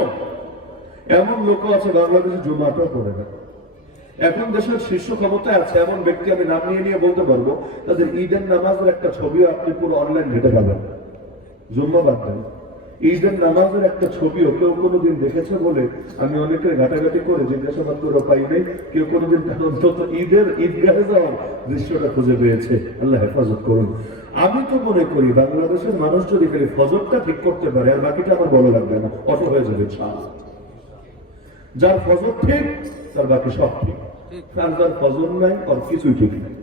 এমন লোক আছে বাংলাদেশে জুমাটাও পড়ে না। এখন দেশের শীর্ষ ক্ষমতায় আছে এমন ব্যক্তি আমি নাম নিয়ে নিয়ে বলতে পারবো, তাদের ঈদের নামাজের একটা ছবিও আপনি পুরো অনলাইন ঘেটে পাবেন। জুম্মা বাদ দেন, ঈদের নামাজের একটা ছবিও কেউ কোনোদিন দেখেছে বলে আমি অনেকের ঘাটাঘাটি করে জিজ্ঞাসাবাদ করে পাই নাই কেউ কোনোদিন অন্তত ঈদগাহে যাওয়ার দৃশ্যটা খুঁজে পেয়েছে। আল্লাহ হেফাজত করুন। আমি তো মনে করি বাংলাদেশের মানুষ যদি খালি ফজরটা ঠিক করতে পারে আর বাকিটা আমার বলা লাগবে না, অটো হয়ে যাবে। যার ফজর ঠিক তার বাকি সব ঠিক, আর যার ফজর নাই আর কিছুই ঠিক নাই,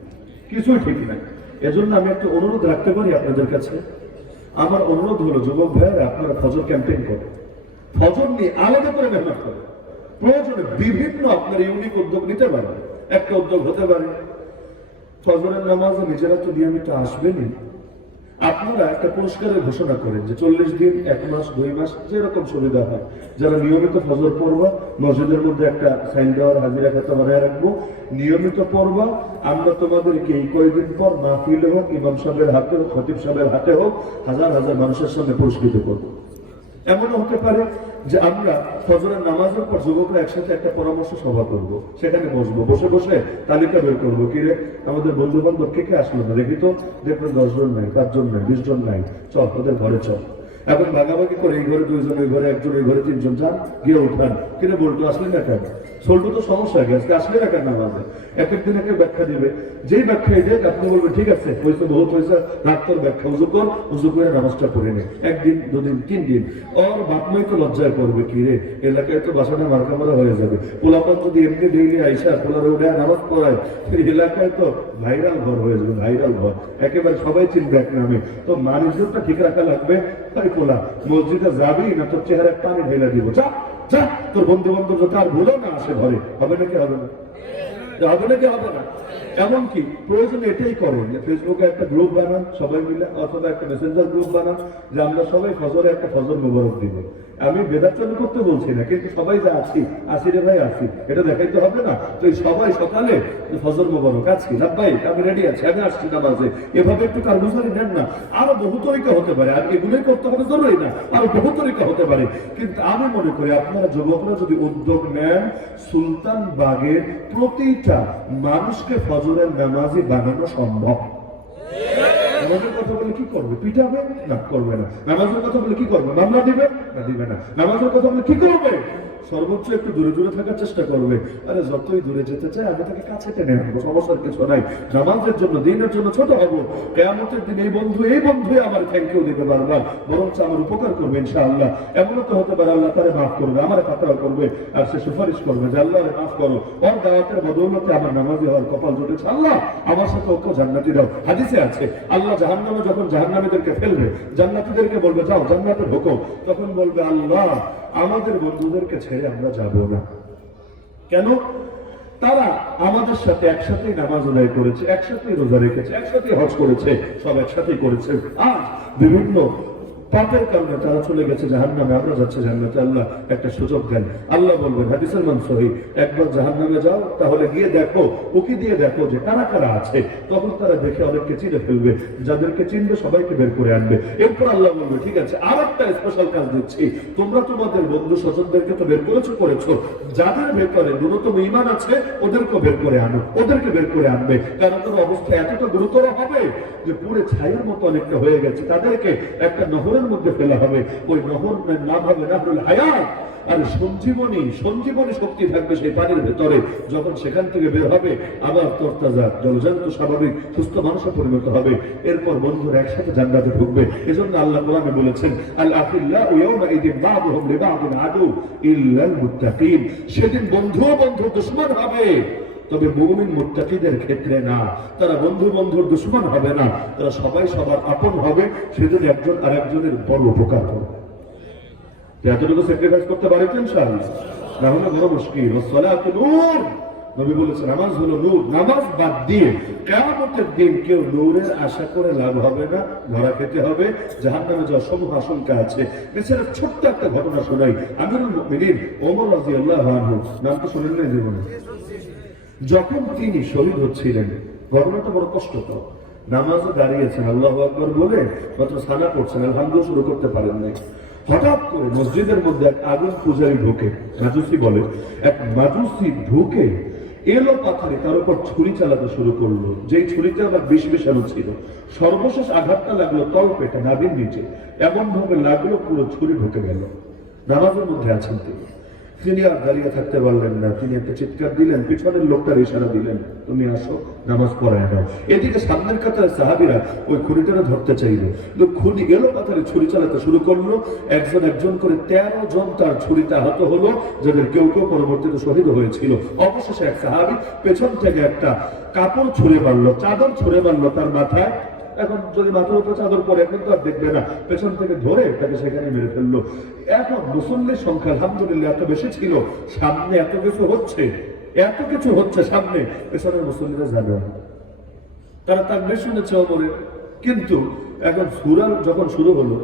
কিছুই ঠিক নাই। এজন্য আমি একটা অনুরোধ রাখতে পারি আপনাদের কাছে। আমার অনুরোধ হলো যুবক ভাইয়েরা, আপনারা ফজর ক্যাম্পেইন করেন, ফজর নিয়ে আলাদা করে মেহনত করেন। প্রয়োজনে বিভিন্ন আপনার ইউনিক উদ্যোগ নিতে পারেন। একটা উদ্যোগ হতে পারে ফজরের নামাজে নিজেরা তো নিয়মিত আসবেনই, আপনারা একটা পুরস্কারের ঘোষণা করেন যে 40 দিন, 1 মাস, 2 মাস, যেরকম সুবিধা হয়, যারা নিয়মিত ফজর পড়বা মসজিদের মধ্যে একটা সাইন দেওয়ার হাজিরা খাতা বানায় রাখবো, নিয়মিত পড়বা। আমরা তোমাদেরকে এই কয়েকদিন পর মাহফিলে হোক, ইমাম সাহেবের হাতে হোক, খতিব সাহেবের হাতে হোক, হাজার হাজার মানুষের সামনে পুরস্কৃত করবো। এমনও হতে পারে যে আমরা ফজরের নামাজের পর যুবকরা একসাথে একটা পরামর্শ সভা করব, সেখানে বসবো, বসে বসে তালিকা বের করবো, কি রে আমাদের বন্ধু বান্ধব কে কে আসলো না, দেখি তো, দেখবেন 10 জন নাই, 5 জন নাই, 20 জন নাই, চল ওদের ঘরে চল। এখন ভাগাভাগি করে এই ঘরে 2 জন, ওই ঘরে 1 জন, ওই ঘরে 3 জন, যান গিয়ে উঠান। কিনে বলতো আসলে না কেন? সোল্টো তো সমস্যা হয়ে গেছে, আসলে না কেন নামাজে? এক একদিন একে ব্যাখ্যা দিবে, যেই ব্যাখ্যা দেখ আপনি বলবেন ঠিক আছে, হয়েছে বহুত হয়েছে, রাত তোর ব্যাখ্যা, উজু কর, উজু করে নামাজটা পড়ে নে। 1 দিন, 2 দিন, 3 দিন, ওর বাপমাই তো লজ্জায় পড়বে, কি রে এলাকায় তো বাসাটা মার্কা মারা হয়ে যাবে। পোলাপান যদি এমনি ডেইলি আইসা পোলার উঠে নামাজ পড়ায়, এলাকায় তো ভাইরাল ঘর হয়ে যাবে, ভাইরাল ঘর, একেবারে সবাই চিনবে এক নামে। তো মানুষজনটা ঠিক রাখা লাগবে। তাই পোলা মসজিদে যাবি না, তোর চেহারা পানি ঢেলে দিব, যা যা, তোর বন্ধু বান্ধব যত আর ভুলো না আসে ঘরে, হবে নাকি হবে না? হবে নাকি হবে না? এমনকি প্রয়োজনে এটাই করেন যে ফেসবুকে একটা গ্রুপ বানান সবাই মিলে, অথবা একটা মেসেঞ্জার গ্রুপ বানান যে আমরা সবাই ফজরে একটা ফজর মুবারক দিব। আমি বেদাত চালু করতে বলছি না, কিন্তু সবাই যে আসি রে ভাই আসি, এটা দেখাইতে হবে না? তো এই সবাই সকালে ফজর মুবারক আছি না ভাই, আমি রেডি আছি, আমি আসছি নামাজে, এভাবে একটু কারগুজারি নেন না। আরো বহু তরিকা হতে পারে, আর এগুলোই করতে হবে জরুরি না, আরো বহু তরিকা হতে পারে। কিন্তু আমি মনে করি আপনারা যুবকরা যদি উদ্যোগ নেন, সুলতান বাগের প্রতিটা মানুষকে ফজরের নামাজি বানানো সম্ভব। নামাজের কথা বলে কি করবে? পিটাবে না, করবে না। নামাজের কথা বলে কি করবে? মামলা দিবে না, দিবে না। নামাজের কথা বলে কি করবে? সর্বোচ্চ একটু দূরে দূরে থাকার চেষ্টা করবে। আরে যতই দূরে যেতে চায় আমি তাকে কাছে টেনে আনবো, সমস্যার কিছু নাই। নামাজের জন্য, দিনের জন্য ছোট হবো। কিয়ামতের দিন এই বন্ধু আমার থ্যাংক ইউ দিতে পারবা, বরঞ্চ আমার উপকার করবে ইনশাআল্লাহ। এমনও তো হতে পারে আল্লাহ তারে মাফ করবে, আমার ফাতোয়া করবে, আর সে সুপারিশ করবে যে আল্লাহ মাফ করো, ওর দাওয়াতের বদৌলতে আমার নামাজি হওয়ার কপাল জুটেছে, আল্লাহ আমার সাথে ওকে জান্নাতি দাও। হাদিসে আছে আল্লাহ জাহান্নামে যখন জাহান্নামীদেরকে ফেলবে, জান্নাতীদেরকে বলবে যাও জান্নাতে ঢোকো, তখন বলবে আল্লাহ আমাদের বন্ধুদেরকে ছেড়ে আমরা যাব না। কেন? তারা আমাদের সাথে একসাথেই নামাজ আদায় করেছে, একসাথেই রোজা রেখেছে, একসাথেই হজ করেছে, সব একসাথেই করেছে। আর বিভিন্ন পাপের কারণে তারা চলে গেছে জাহান্নামে, আমরা যাচ্ছি জান্নাতে, আল্লাহ একটা সুযোগ দেন। আল্লাহ বলবেন, হাদিসের মান সহিহ, একবার জাহান্নামে যাও, তাহলে গিয়ে দেখো, উকি দিয়ে দেখো যে কারা কারা আছে। তখন তারা দেখে অনেককে চিনে ফেলবে, যাদেরকে চিনবে সবাইকে বের করে আনবে। এরপর আল্লাহ বলবে, ঠিক আছে, আর একটা স্পেশাল কাজ দিচ্ছি, তোমরা তোমাদের বন্ধু স্বজনদেরকে তো বের করেছো, যাদের ভেতরে ন্যূনতম ঈমান আছে ওদেরকে বের করে আনো, ওদেরকে বের করে আনবে। কারণ তার অবস্থা এতটা গুরুতর হবে যে পুরো ছাইয়ের মতো অনেকটা হয়ে গেছে, তাদেরকে একটা নহরের মধ্যে ফেলা হবে। ওই নহর নাম হবে নাহরুল হায়াত, আর সঞ্জীবনী শক্তি থাকবে সেই পানির ভেতরে। যখন সেখান থেকে বের হবে, আবার তরতাজা জলজান্ত স্বাভাবিক সুস্থ মানুষে পরিণত হবে। এরপর বন্ধুরা একসাথে জান্নাতে ঢুকবে। এজন্য আল্লাহ কোরআনে বলেছেন, আল আখিল্লাহু ইয়াওমা ইযিন বা'দুহুম লিবা'দিন আদু ইল্লাল মুত্তাকিন। সেদিন বন্ধু দুশমন হবে, তবে মুমিন মুত্তাকিদের ক্ষেত্রে না। তারা বন্ধুর দুশমন হবে না, তারা সবাই সবার আপন হবে। সেজন্য একজন আরেকজনের বড় উপকার করবে। এতটুকু স্যাক্রিফাইস করতে পারে তো ইনশাআল্লাহ, না হলে বড় মুশকিল। ওয়াসসালাতু নূর, নবী বলেছেন নামাজ হলো নূর। নামাজ বাদ দিয়ে কিয়ামতের দিন কেউ নূরের আশা করে লাভ হবে না, ধরা খেতে হবে। জাহান্নামে যাওয়ার সমূহ আশঙ্কা আছে। এছাড়া ছোট্ট একটা ঘটনা শোনাই। আমিরুল মুমিনিন ওমর রাদিয়াল্লাহু আনহু, নাম তো শুনেন না জীবনে, যখন তিনি শহীদ হচ্ছিলেন, ঘটনাটা বড় কষ্টকর। নামাজে দাঁড়িয়েছেন, আল্লাহু আকবার বলে মাত্র সানা পড়ছেন, আলহামদুলিল্লাহ শুরু করতে পারেন নাই। হঠাৎ করে মসজিদের মধ্যে এক আগুন পূজারী ঢুকে, মাজুসি বলে, এক মাজুসি ঢুকে এলো পাথরে তার উপর ছুরি চালাতে শুরু করলো। যেই ছুরিতে আবার বিষ মিশানো ছিল। সর্বশেষ আঘাতটা লাগলো তলপেটে, নাভির নিচে, এমন ভাবে লাগলো পুরো ছুরি ঢুকে গেল। নামাজের মধ্যে আছেন তিনি আর দাঁড়িয়ে থাকতে পারলেন না। তিনি একটা চিৎকার দিলেন, পিছনের লোকটার ইশারা দিলেন, তুমি আসো, নামাজ পড়ায় নাও। এদিকে সামনের কাতারে সাহাবীরা ওই খুনিটারে ধরতে চাইলো, কিন্তু খুনি গেল পাথরে ছুরি চালাতে শুরু করলো। একজন করে 13 জন তার ছুরিতে আহত হলো, যাদের কেউ কেউ পরবর্তীতে শহীদ হয়েছিল। অবশেষে এক সাহাবী পেছন থেকে একটা কাপড় ছুঁড়ে মারলো, চাদর ছুঁড়ে মারলো তার মাথায়। এখন যদি মাথার উপর চাদর পরে, এখন তো আর দেখবে না, পেছন থেকে ধরে তাকে সেখানে মেরে ফেললো। এখন মুসল্লির সংখ্যা আলহামদুলিল্লাহ এত বেশি ছিল, সামনে এত কিছু হচ্ছে সামনে, পেছনের মুসল্লিরা যাবে না। তারা তাকবীর শুনেছে ওমরের, কিন্তু এখন সূরা যখন শুরু হলো,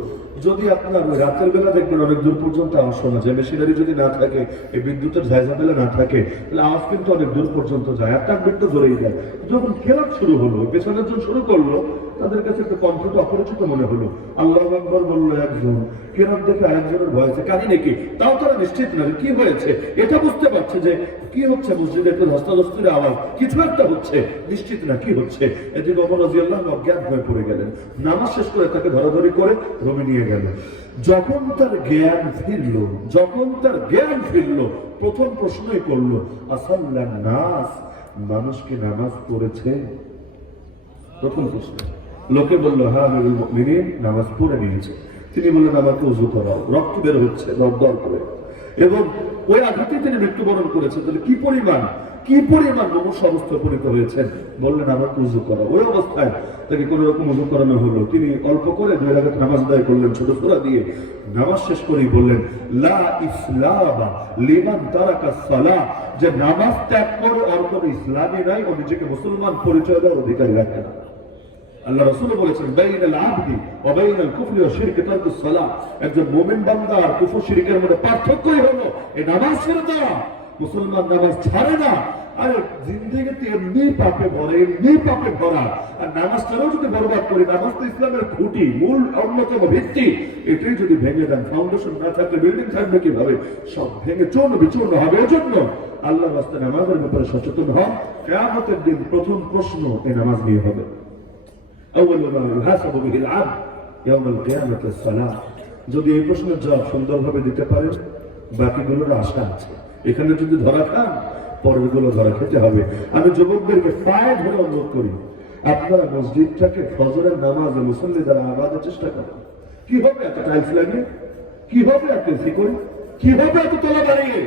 যদি আপনার রাতের বেলা দেখবেন অনেক দূর পর্যন্ত আওয়াজ শোনা যায়, মেশিনারি যদি না থাকে, এই বিদ্যুতের ঝাঁঝামেলা না থাকে, তাহলে আওয়াজ কিন্তু অনেক দূর পর্যন্ত যায়, আর তাকবীর তো ধরেই যায়। যখন খেলাপ শুরু হলো, পেছনের জন শুরু করলো, তাদের কাছে একটা কণ্ঠটা অপরিচিত মনে হলো। আল্লাহু আকবার বললো একজন, কেরাত দেখে আরেকজনের ভয় আছে, কাহিনী কি তাও তারা নিশ্চিত না কি হয়েছে। এটা বুঝতে পারছে যে কি হচ্ছে, মসজিদে একটু ধস্তাধস্তির আওয়াজ, কিছু একটা হচ্ছে, নিশ্চিত না কি হচ্ছে। এদিকে ওমর রাদিয়াল্লাহু আনহু অজ্ঞান হয়ে পড়ে গেলেন। নামাজ শেষ করে তাকে ধরাধরি করে রুমে নিয়ে গেল। যখন তার জ্ঞান ফিরল, প্রথম প্রশ্নই করলো, আসাল্লান নাস, মানুষকে নামাজ পড়েছে? প্রথম প্রশ্ন। লোকে বললো, হ্যাঁ আমিরুল মুমিনিন, নামাজ পড়ে নিয়েছে। তিনি বললেন, আমাকে উযু করাও, রক্ত বের হচ্ছে দরদর করে, এবং ওই আঘাতে তিনি মৃত্যুবরণ করেছেন। তাহলে কি পরিমাণ মুমূর্ষু অবস্থায় উপনীত হয়েছেন। বললেন, আমাকে উযু করা। ওই অবস্থায় তাকে কোন রকম উযু করানো হলো। তিনি অল্প করে 2 রাকাত নামাজ আদায় করলেন ছোট সূরা দিয়ে। নামাজ শেষ করেই বললেন, লা ইসলামা লিমান তারাকা সালাহ, যে নামাজ ত্যাগ করে আর কোনো ইসলামই নাই, ও নিজেকে মুসলমান পরিচয় দেওয়ার অধিকার রাখে না। আল্লাহ রাসূল বলেছেন, বাইনাল আবদি ওয়া বাইনাল কুফরি ওয়া শিরকি তারকুস সালাহ, একজন মুমিন বান্দা আর কুফর শিরকের মধ্যে পার্থক্যই হলো এই নামাজ ছেড়ে দেওয়া। মুসলমান নামাজ ছাড়ে না, আর জিন্দেগিতে এমনি পাপে ভরা, আর নামাজটাও যদি বরবাদ করি, নামাজ তো ইসলামের খুঁটি, মূল অন্যতম ভিত্তি, এটাই যদি ভেঙে দেন, ফাউন্ডেশন না থাকলে বিল্ডিং থাকবে কিভাবে? সব ভেঙে চূর্ণ বিচূর্ণ হবে। এজন্য আল্লাহর রাস্তায় নামাজের ব্যাপারে সচেতন হন। কিয়ামতের দিন প্রথম প্রশ্ন এই নামাজ নিয়ে হবে। যদি এই প্রশ্নের জবাব সুন্দরভাবে দিতে পারেন, বাকিগুলোর আশা আছে। এখানে যদি ধরা খান, পরেরগুলো ধরা খেতে হবে। আমি যুবকদেরকে পায়ে ধরে অনুরোধ করি, আপনারা মসজিদটাকে ফজরের নামাজে মুসল্লি দ্বারা আবাদের চেষ্টা করেন। কি হবে এত টাইলস লাগিয়ে? কি হবে এত এসি করে? কি হবে এত তলা বাড়িয়ে?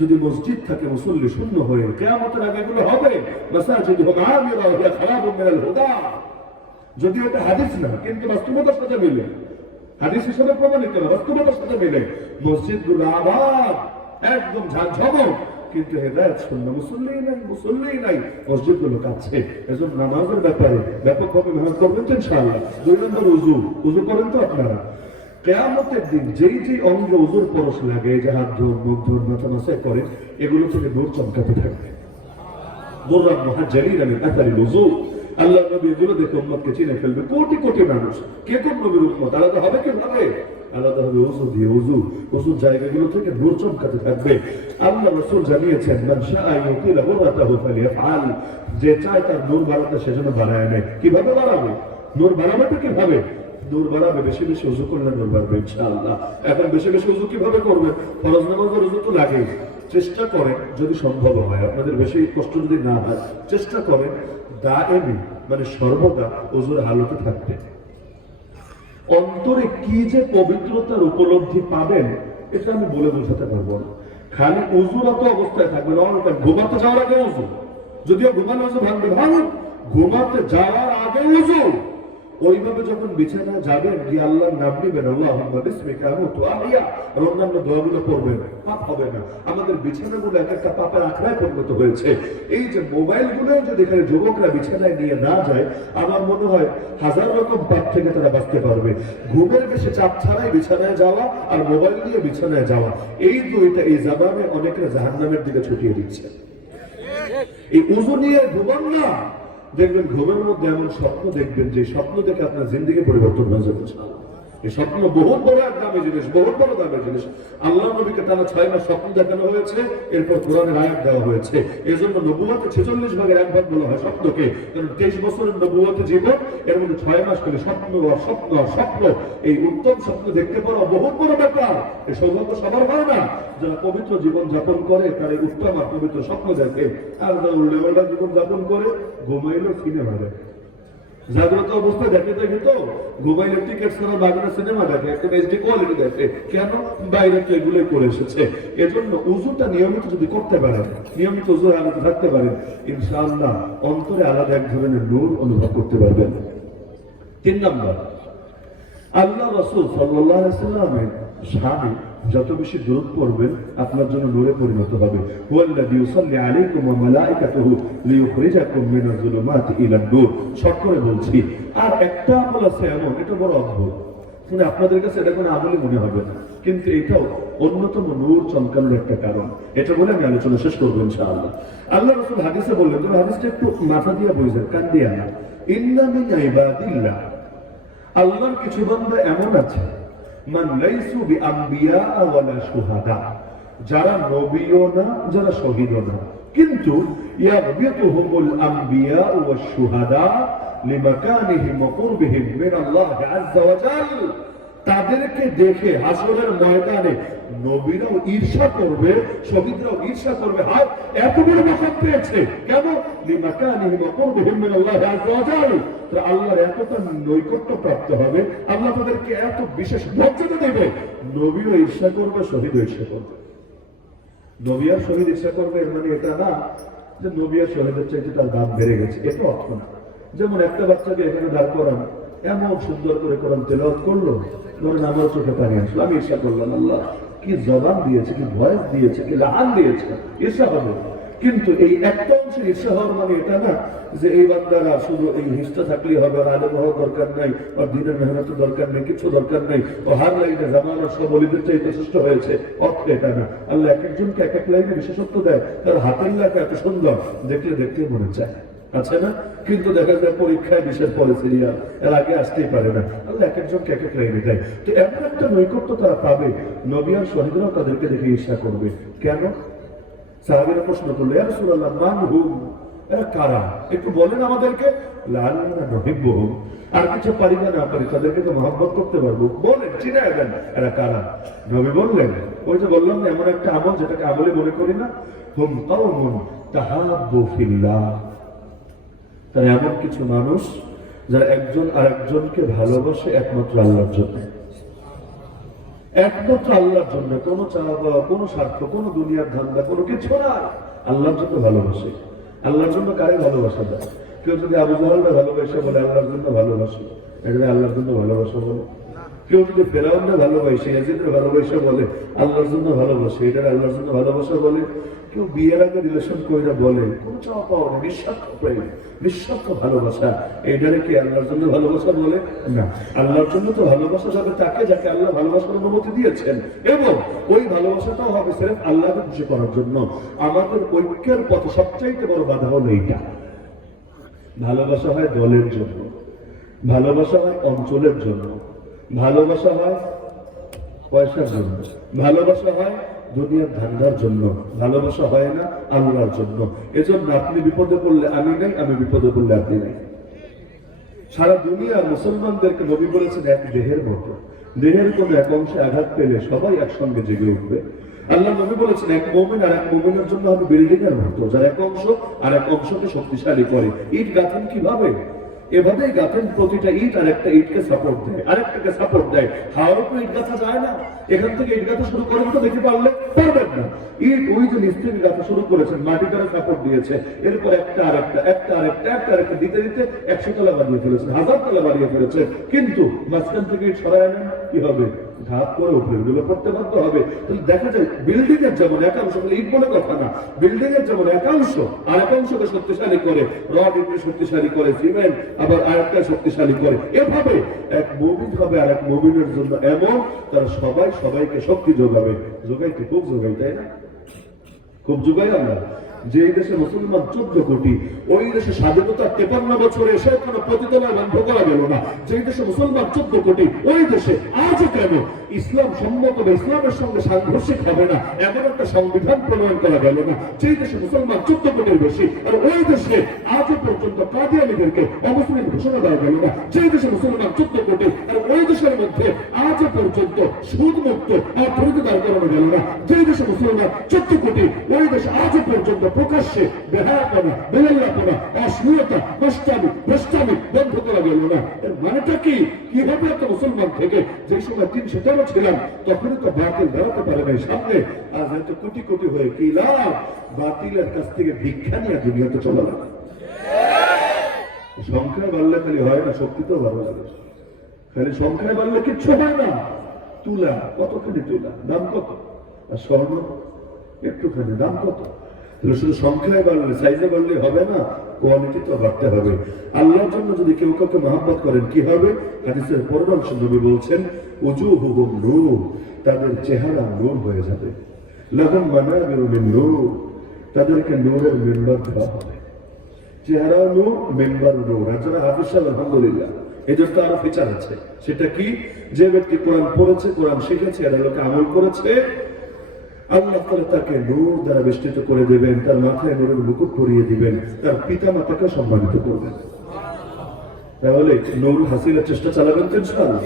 যদি মসজিদ থাকে মুসল্লি শূন্য হয়ে, কিয়ামতের আগে এগুলো হবে। মাসাজিদুহুম আমিরা ওয়া হিয়া খারাবুম মিনাল হুদা। যদি এটা হাদিস না, কিন্তু বাস্তবতার সাথে মিলে, হাদিস হিসেবে প্রমাণিত না, বাস্তবতার সাথে মিলে, মসজিদগুলো আবাদ, একদম ঝাঁঝমক, কিন্তু হেদায়েত শূন্য, মুসল্লি নাই, মসজিদগুলো কাছে। এজন্য নামাজের ব্যাপারে ব্যাপকভাবে মেহনত করবেন তো ইনশাআল্লাহ। 2 নম্বর উযু করেন তো আপনারা? কিয়ামতের দিন যেই যেই অঙ্গ ওযুর পরশ লাগে, যে হাত ধোন, মুখ ধোন, মাথা মাসা করে, এগুলো থেকে নূর চমকাতে থাকবে। দুররান মুহাজ্জালিনা মিন আথারিল ওযু। আল্লাহ নবী এগুলো দেখে উম্মতকে চিনে ফেলবে। কোটি কোটি মানুষ, কে কোন নবীর উম্মত আলাদা হবে কিভাবে? আলাদা হবে ওযু দিয়ে। ওযুর জায়গাগুলো থেকে নূর চমকাতে থাকবে। আল্লাহ রাসূল জানিয়েছেন, মান শাআ ইউতিলা হুররাতাহু ফালিয়াফআল। যে চায় তার নূর বাড়াতে সেজন্য বাড়ায় নেয়। কিভাবে বাড়াবে? নূর বাড়াবে কিভাবে? নূর বাড়াবে বেশি বেশি ওযু করলে নূর বাড়বে ইনশাআল্লাহ। এখন বেশি বেশি ওযু কিভাবে করবে? ফরজ নামাজের ওযু তো লাগেই। চেষ্টা করেন যদি সম্ভব হয়, আপনাদের বেশি কষ্ট যদি না হয়, চেষ্টা করেন দায়েমি মানে সর্বদা ওযুর হালতে থাকতে। অন্তরে কি যে পবিত্রতার উপলব্ধি পাবেন এটা আমি বলে বোঝাতে পারবো না। খালি ওযুরত অবস্থায় থাকবেন, ঘুমাতে যাওয়ার আগে ওযু, যদিও ঘুমানো ওযু ভাঙবে, ভাঙুন। ঘুমাতে যাওয়ার আগে ওযু। ওইভাবে যখন বিছানায় যাবেন, গিয়ে আল্লাহর নাম নিবেন, আল্লাহুম্মা বিসমিকা আমুতু আহইয়া, আর অন্যান্য দোয়াগুলো পড়বেন, পাপ হবে না। আমাদের বিছানাগুলো এক একটা পাপের আখড়ায় পরিণত হয়েছে। এই যে মোবাইলগুলো যদি এখানে যুবকরা বিছানায় নিয়ে না যায়, আমার মনে হয় হাজার রকম পাপ থেকে তারা বাঁচতে পারবে। ঘুমের বেশি চাপ ছাড়াই বিছানায় যাওয়া আর মোবাইল নিয়ে বিছানায় যাওয়া, এই দুইটা এই জামানে অনেকের জাহান্নামের দিকে ছুটিয়ে দিচ্ছে। এই ওযু নিয়ে ঘুমান না, দেখবেন ঘুমের মধ্যে এমন স্বপ্ন দেখবেন যে স্বপ্ন দেখে আপনার জিন্দেগি পরিবর্তন হয়ে যাবে। এই স্বপ্ন বহুত বড় এক দামি জিনিস, বহুত বড় দামের জিনিস। আল্লাহ নবীকে টানা 6 মাস স্বপ্ন দেখানো হয়েছে, এরপর কোরআনের আয়াত দেওয়া হয়েছে। এই জন্য নবুয়তে 46 ভাগের 1 ভাগ বলা হয় স্বপ্নকে। কারণ 23 বছরের নবুয়তে জীবন, এর মধ্যে 6 মাস করে স্বপ্ন আর স্বপ্ন আর স্বপ্ন। এই উত্তম স্বপ্ন দেখতে পাওয়া বহুত বড় ব্যাপার। এই সৌভাগ্য সবার হয় না। যারা পবিত্র জীবন যাপন করে তারা উত্তম আর পবিত্র স্বপ্ন দেখে। আর যারা উল্লেখা জীবন যাপন করে ঘুমাইলো সিনেমা দেখে, জাগ্রত অবস্থায় দেখে দেখে তো মোবাইলের টিকিট ছাড়া বাংলা সিনেমা দেখে, একটা এইচডি কোয়ালিটি দেখে। কেন? বাইরে তো এগুলোই করে এসেছে। এজন্য উযুটা নিয়মিত যদি করতে পারেন, নিয়মিত উযুর হালতে থাকতে পারেন, ইনশাআল্লাহ অন্তরে আলাদা এক ধরনের নূর অনুভব করতে পারবেন। 3 নাম্বার, আল্লাহ রাসূল সাল্লাল্লাহু আলাইহি ওয়াসাল্লামের শানে যত বেশি দরুদ পড়বেন আপনার জন্য নূরে পরিণত হবে। হুয়াল্লাযী ইউসাল্লি আলাইকুম ওয়া মালাইকাতুহু লিইখরিজাকুম মিনাজ যুলুমাতি ইলান নূর। শর্ট করে বলছি, আর একটা আমল আছে এমন, এটা বড় অদ্ভুত, শুনে আপনাদের কাছে এটা কোনো আমলই মনে হবে না, কিন্তু এটাও অন্যতম নূর চমকানোর একটা কারণ। এটা বলে আমি আলোচনা শেষ করবো ইনশাআল্লাহ। আল্লাহ রাসূল হাদিসে বললেন, তবে হাদিসটা একটু মাথা দিয়ে বুঝবেন, কান দিয়ে না। ইন্না মিন ইবাদিল্লাহ, আল্লাহর কিছু বান্দা এমন আছে, মান লাইসু বিআম্বিয়া ওয়ালা শুহাদা, যারা নবীও না, যারা শহীদও না, কিন্তু ইয়াগবিতুহুমুল আম্বিয়া ওয়াশ শুহাদা লিমাকানিহিম ওয়া কুরবিহিম মিনাল্লাহ আযজা ওয়া জাল। তাদেরকে দেখে হাসরের ময়দানে নবীরাও ঈর্ষা করবে, শহীদরাও ঈর্ষা করবে, হায় এত বড় মাকাম পেয়েছে কেন? লিমাকানিহিম ওয়া কুরবিহিম মিনাল্লাহ আযজা ওয়া জাল। আল্লাহর এতটা নৈকট্য প্রাপ্ত হবে, আল্লাহ তাদেরকে এত বিশেষ মর্যাদা দেবে, নবীও ঈর্ষা করবে, শহীদ ঈর্ষা করবে। নবী আর শহীদ ঈর্ষা করবে এর মানে এটা না যে নবী আর শহীদের চাইতে তার দাম বেড়ে গেছে, এটা অর্থ না। যেমন একটা বাচ্চাকে এখানে দাঁড় করান, এমন সুন্দর করে কোরআন তেলাওয়াত করলো, ধরেন আমার চোখে পানি আসলো, আমি ঈর্ষা করলাম, আল্লাহ কি জবান দিয়েছে, কি ভয়েস দিয়েছে, কি লাহান দিয়েছে, ঈর্ষা হবে। কিন্তু এই একটা অংশের ঈর্ষা হওয়ার মানে এটা না যে এই বান্দারা শুধু এই হিস্সা থাকলেই হবে, আর আলেম হওয়ার দরকার নাই, আর দিনের মেহনতের দরকার নেই, কিছু দরকার নেই, ও হার লাইনে জামানার সব অলিদের চাইতে শ্রেষ্ঠ হয়েছে, অর্থ এটা না। আল্লাহ এক একজনকে এক এক লাইনে বিশেষত্ব দেয়, তার হাতের লেখা এত সুন্দর, দেখলে দেখতে মনে চায়, আছে না? কিন্তু দেখা যায় পরীক্ষায় বিশেষ পরে সিরিয়াল, এর আগে আসতেই পারে না। আল্লাহ এক একজনকে এক এক লাইনে দেয়। তো এমন একটা নৈকট্য তারা পাবে, নবী আর শহীদরাও তাদেরকে দেখে ঈর্ষা করবে। কেন? সাহাবীরা প্রশ্ন করলো, ইয়া রাসূলুল্লাহ মান হুম, এরা কারা, একটু বলেন আমাদেরকে। লাআল্লানা নুহিব্বুহুম, আর কিছু পারি বা না পারি তাদেরকে তো মহব্বত করতে পারবো, বলেন চিনায় দেন এরা কারা। নবী বললেন, ওই যে বললাম না এমন একটা আমল যেটাকে আমলে মনে করি না, হুম কাওমুন তাহাব্বু ফিল্লাহ, তারা এমন কিছু মানুষ যারা একজন আরেকজনকে ভালোবাসে একমাত্র আল্লাহর জন্য, একমাত্র আল্লাহর জন্য, কোনো চাওয়া পাওয়া, কোনো স্বার্থ, কোনো দুনিয়ার ধান্দা, কোনো কিছু না, আল্লাহর জন্য ভালোবাসে। আল্লাহর জন্য কারে ভালোবাসা দেয়? কেউ যদি আবু জাহলকে ভালোবাসে বলে আল্লাহর জন্য ভালোবাসে, এটা আল্লাহর জন্য ভালোবাসা বলে। কেউ যদি ফেরাউনকে ভালোবাসে, ইয়াজিদের ভালোবাসা বলে আল্লাহর জন্য ভালোবাসে, এটা আল্লাহর জন্য ভালোবাসা বলে। কেউ বিয়ের আগে রিলেশন করে বলে কোন চাওয়া পাওয়া না, নিঃস্বার্থ প্রেম, নিঃস্বার্থ ভালোবাসা, এইটারে কি আল্লাহর জন্য ভালোবাসা বলে? না, আল্লাহর জন্য তো ভালোবাসা যাবে তাকে যাকে আল্লাহ ভালোবাসার অনুমতি দিয়েছেন, এবং ওই ভালোবাসাটাও হবে সির্ফ আল্লাহকে খুশি করার জন্য। আমাদের ঐক্যের পথে সবচাইতে বড় বাধা হলো এইটা। ভালোবাসা হয় দলের জন্য, ভালোবাসা হয় অঞ্চলের জন্য, ভালোবাসা হয় পয়সার জন্য, ভালোবাসা হয় দুনিয়ার ধান্দার জন্য, ভালোবাসা হয় না আল্লাহর জন্য। এজন্য আপনি বিপদে পড়লে আমি নাই, আমি বিপদে পড়লে আপনি নাই। সারা দুনিয়ার মুসলমানদেরকে নবী বলেছেন এক দেহের মতো, দেহের কোন এক অংশে আঘাত পেলে সবাই একসঙ্গে জেগে উঠবে। আল্লাহ নবী বলেছেন এক মুমিন আর এক মুমিনের জন্য হবে বিল্ডিং এর মতো, যার এক অংশ আর এক অংশকে শক্তিশালী করে। ইট গাঁথেন কিভাবে? এভাবেই গাঁথেন, প্রতিটা ইট আর একটা ইটকে সাপোর্ট দেয়, আরেকটাকে সাপোর্ট দেয়। হাওয়ার উপর ইট গাঁথা যায় না, এখান থেকে ইট গাঁথা শুরু করেন তো দেখতে পারলে পারবেন না। ইট ওই যে নিচ থেকে গাঁথা শুরু করেছেন, মাটিটারে সাপোর্ট দিয়েছে, এরপর একটা আরেকটা একটা আরেকটা একটা আরেকটা দিতে দিতে 100 তলা বানিয়ে ফেলেছেন, 1000 তলা বানিয়ে ফেলেছেন। কিন্তু মাঝখান থেকে ইট সরায় না, কি হবে? ধাপ করে উপরে গুলো পড়তে বাধ্য হবে। তাহলে দেখা যায় বিল্ডিং এর যেমন একাংশ, ইট বলে কথা না, বিল্ডিং এর যেমন একাংশ আর একাংশকে শক্তিশালী করে, রড ইটকে শক্তিশালী করে, সিমেন্ট আবার আরেকটা শক্তিশালী করে। এভাবে এক মুমিন হবে আর এক মুমিনের জন্য এমন, তারা সবাই সবাইকে শক্তি যোগাবে। যোগাইতে খুব যোগাই, তাই না? খুব যোগাই আমরা। যে দেশে মুসলমান 14 কোটি, ওই দেশে স্বাধীনতা 53 বছরে এসে কোনো পতিতালয় বন্ধ করা গেল না। যে দেশে মুসলমান 14 কোটি, ওই দেশে আজও কেন ইসলাম সম্মত বা ইসলামের সঙ্গে সাংঘর্ষিক হবে না এমন একটা সংবিধান প্রণয়ন করা গেল না। যে দেশে মুসলমান 14 কোটির বেশি, আর ওই দেশে আজও পর্যন্ত কাদিয়ানীদেরকে অমুসলিম ঘোষণা দেওয়া গেল না। যে দেশে মুসলমান 14 কোটি, আর ওই দেশের মধ্যে আজও পর্যন্ত সুদ মুক্ত অর্থনীতি দাঁড় করানো গেল না। যে দেশে মুসলমান 14 কোটি, ওই দেশে আজও পর্যন্ত প্রকাশ্যে বেহায়াপনা, বেলাল্লাপনা, অশ্লীলতা, নষ্টামি, ভ্রষ্টামি বন্ধ করা গেল না। এর মানেটা কি? কিভাবে একটা মুসলমান থেকে যে সময় 313 ছিলাম তখনই তো বাতিল দাঁড়াতে পারে নাই সামনে, আজ হয়তো কোটি কোটি হয়ে কি লাভ? বাতিলের কাছ থেকে ভিক্ষা নিয়ে দুনিয়াতে চলা লাগে। সংখ্যায় বাড়লে খালি হয় না, শক্তি তো ভালো লাগে। খালি সংখ্যায় বাড়লে কিচ্ছু হয় না। তুলা কতখানি, তুলা দাম কত? আর স্বর্ণ একটুখানি দাম কত? শুধু সংখ্যায় বাড়লে, সাইজে বাড়লে হবে না, কোয়ালিটি তো বাড়তে হবে। আল্লাহর জন্য যদি কেউ কাউকে মহব্বত করেন কি হবে? হাদিসের পরের অংশ নবী বলছেন উজুহুহুম নূর, তাদের চেহারা নূর হয়ে যাবে। লাহুম মানাবিরু মিন নূর, তাদেরকে নূরের মিম্বার দেওয়া হবে। চেহারা নূর, মিম্বার নূর। আর যারা হাফিজ সাহেব আলহামদুলিল্লাহ, এদের তো আরো ফিচার আছে। সেটা কি? যে ব্যক্তি কোরআন পড়েছে, কোরআন শিখেছে, এর লোকে আমল করেছে, আল্লাহ তাআলা তাকে নূর দ্বারা বেষ্টিত করে দেবেন, তার মাথায় নূরের মুকুট পরিয়ে দিবেন, তার পিতা মাতাকে সম্মানিত করবেন। তাহলে নূর হাসিলের চেষ্টা চালাবেন তো ইনশাআল্লাহ।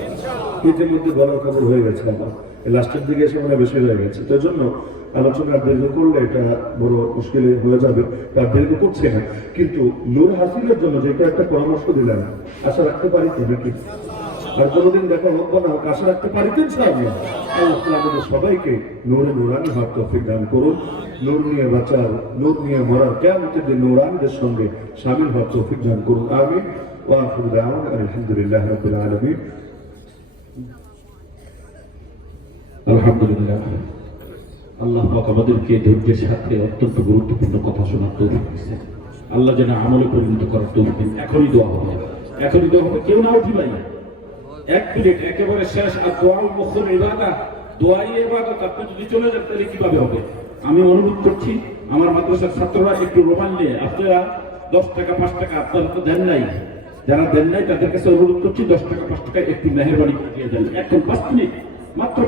ইতিমধ্যে বলার খবর হয়ে গেছে, আমার লাস্টের দিকে এসে মনে বেশি হয়ে গেছে, তো জন্য আলোচনা দীর্ঘ করলে এটা বড় মুশকিল হয়ে যাবে, তার দীর্ঘ করছে না। কিন্তু নূর হাসিলের জন্য যে একটা পরামর্শ দিলেন, আশা রাখতে পারি তো নাকি? আর কোনোদিন দেখা হোক না হোক, আশা রাখতে পারি তো ইনশাআল্লাহ। আল্লাহ তাআলা আমাদের সবাইকে নূরে নূরানি হওয়ার তৌফিক দান করুন। নূর নিয়ে বাঁচার, নূর নিয়ে মরার, কিয়ামতের দিন নূরানিদের সঙ্গে শামিল হওয়ার তৌফিক দান করুন। আমিন। ওয়া আখিরু দাওয়ানা আলহামদুলিল্লাহি রাব্বিল আলামিন। আলহামদুলিল্লাহ। আল্লাহ পাক আমাদেরকে ধৈর্যের সাথে অত্যন্ত গুরুত্বপূর্ণ কথা শোনার তৌফিক দিয়েছেন। আল্লাহ যেন আমলে পরিণত করার তৌফিক। এখনই দোয়া হবে, এখনই দোয়া হবে, কেউ না উঠি ভাই। 1 মিনিট একেবারে শেষ। আর দোয়া মুখের ইবাদত, দোয়াই ইবাদত। আপনি যদি চলে যান তাহলে কিভাবে হবে? আমি অনুরোধ করছি আমার মাদ্রাসার ছাত্ররা একটু রোমান নিয়ে, আপনারা 10 টাকা 5 টাকা আপনারা তো দেন নাই, যারা দেন নাই তাদের কাছে অনুরোধ করছি 10 টাকা 5 টাকা একটু মেহেরবানি করে দিয়ে দেন। এখন 5 মিনিট মাত্র।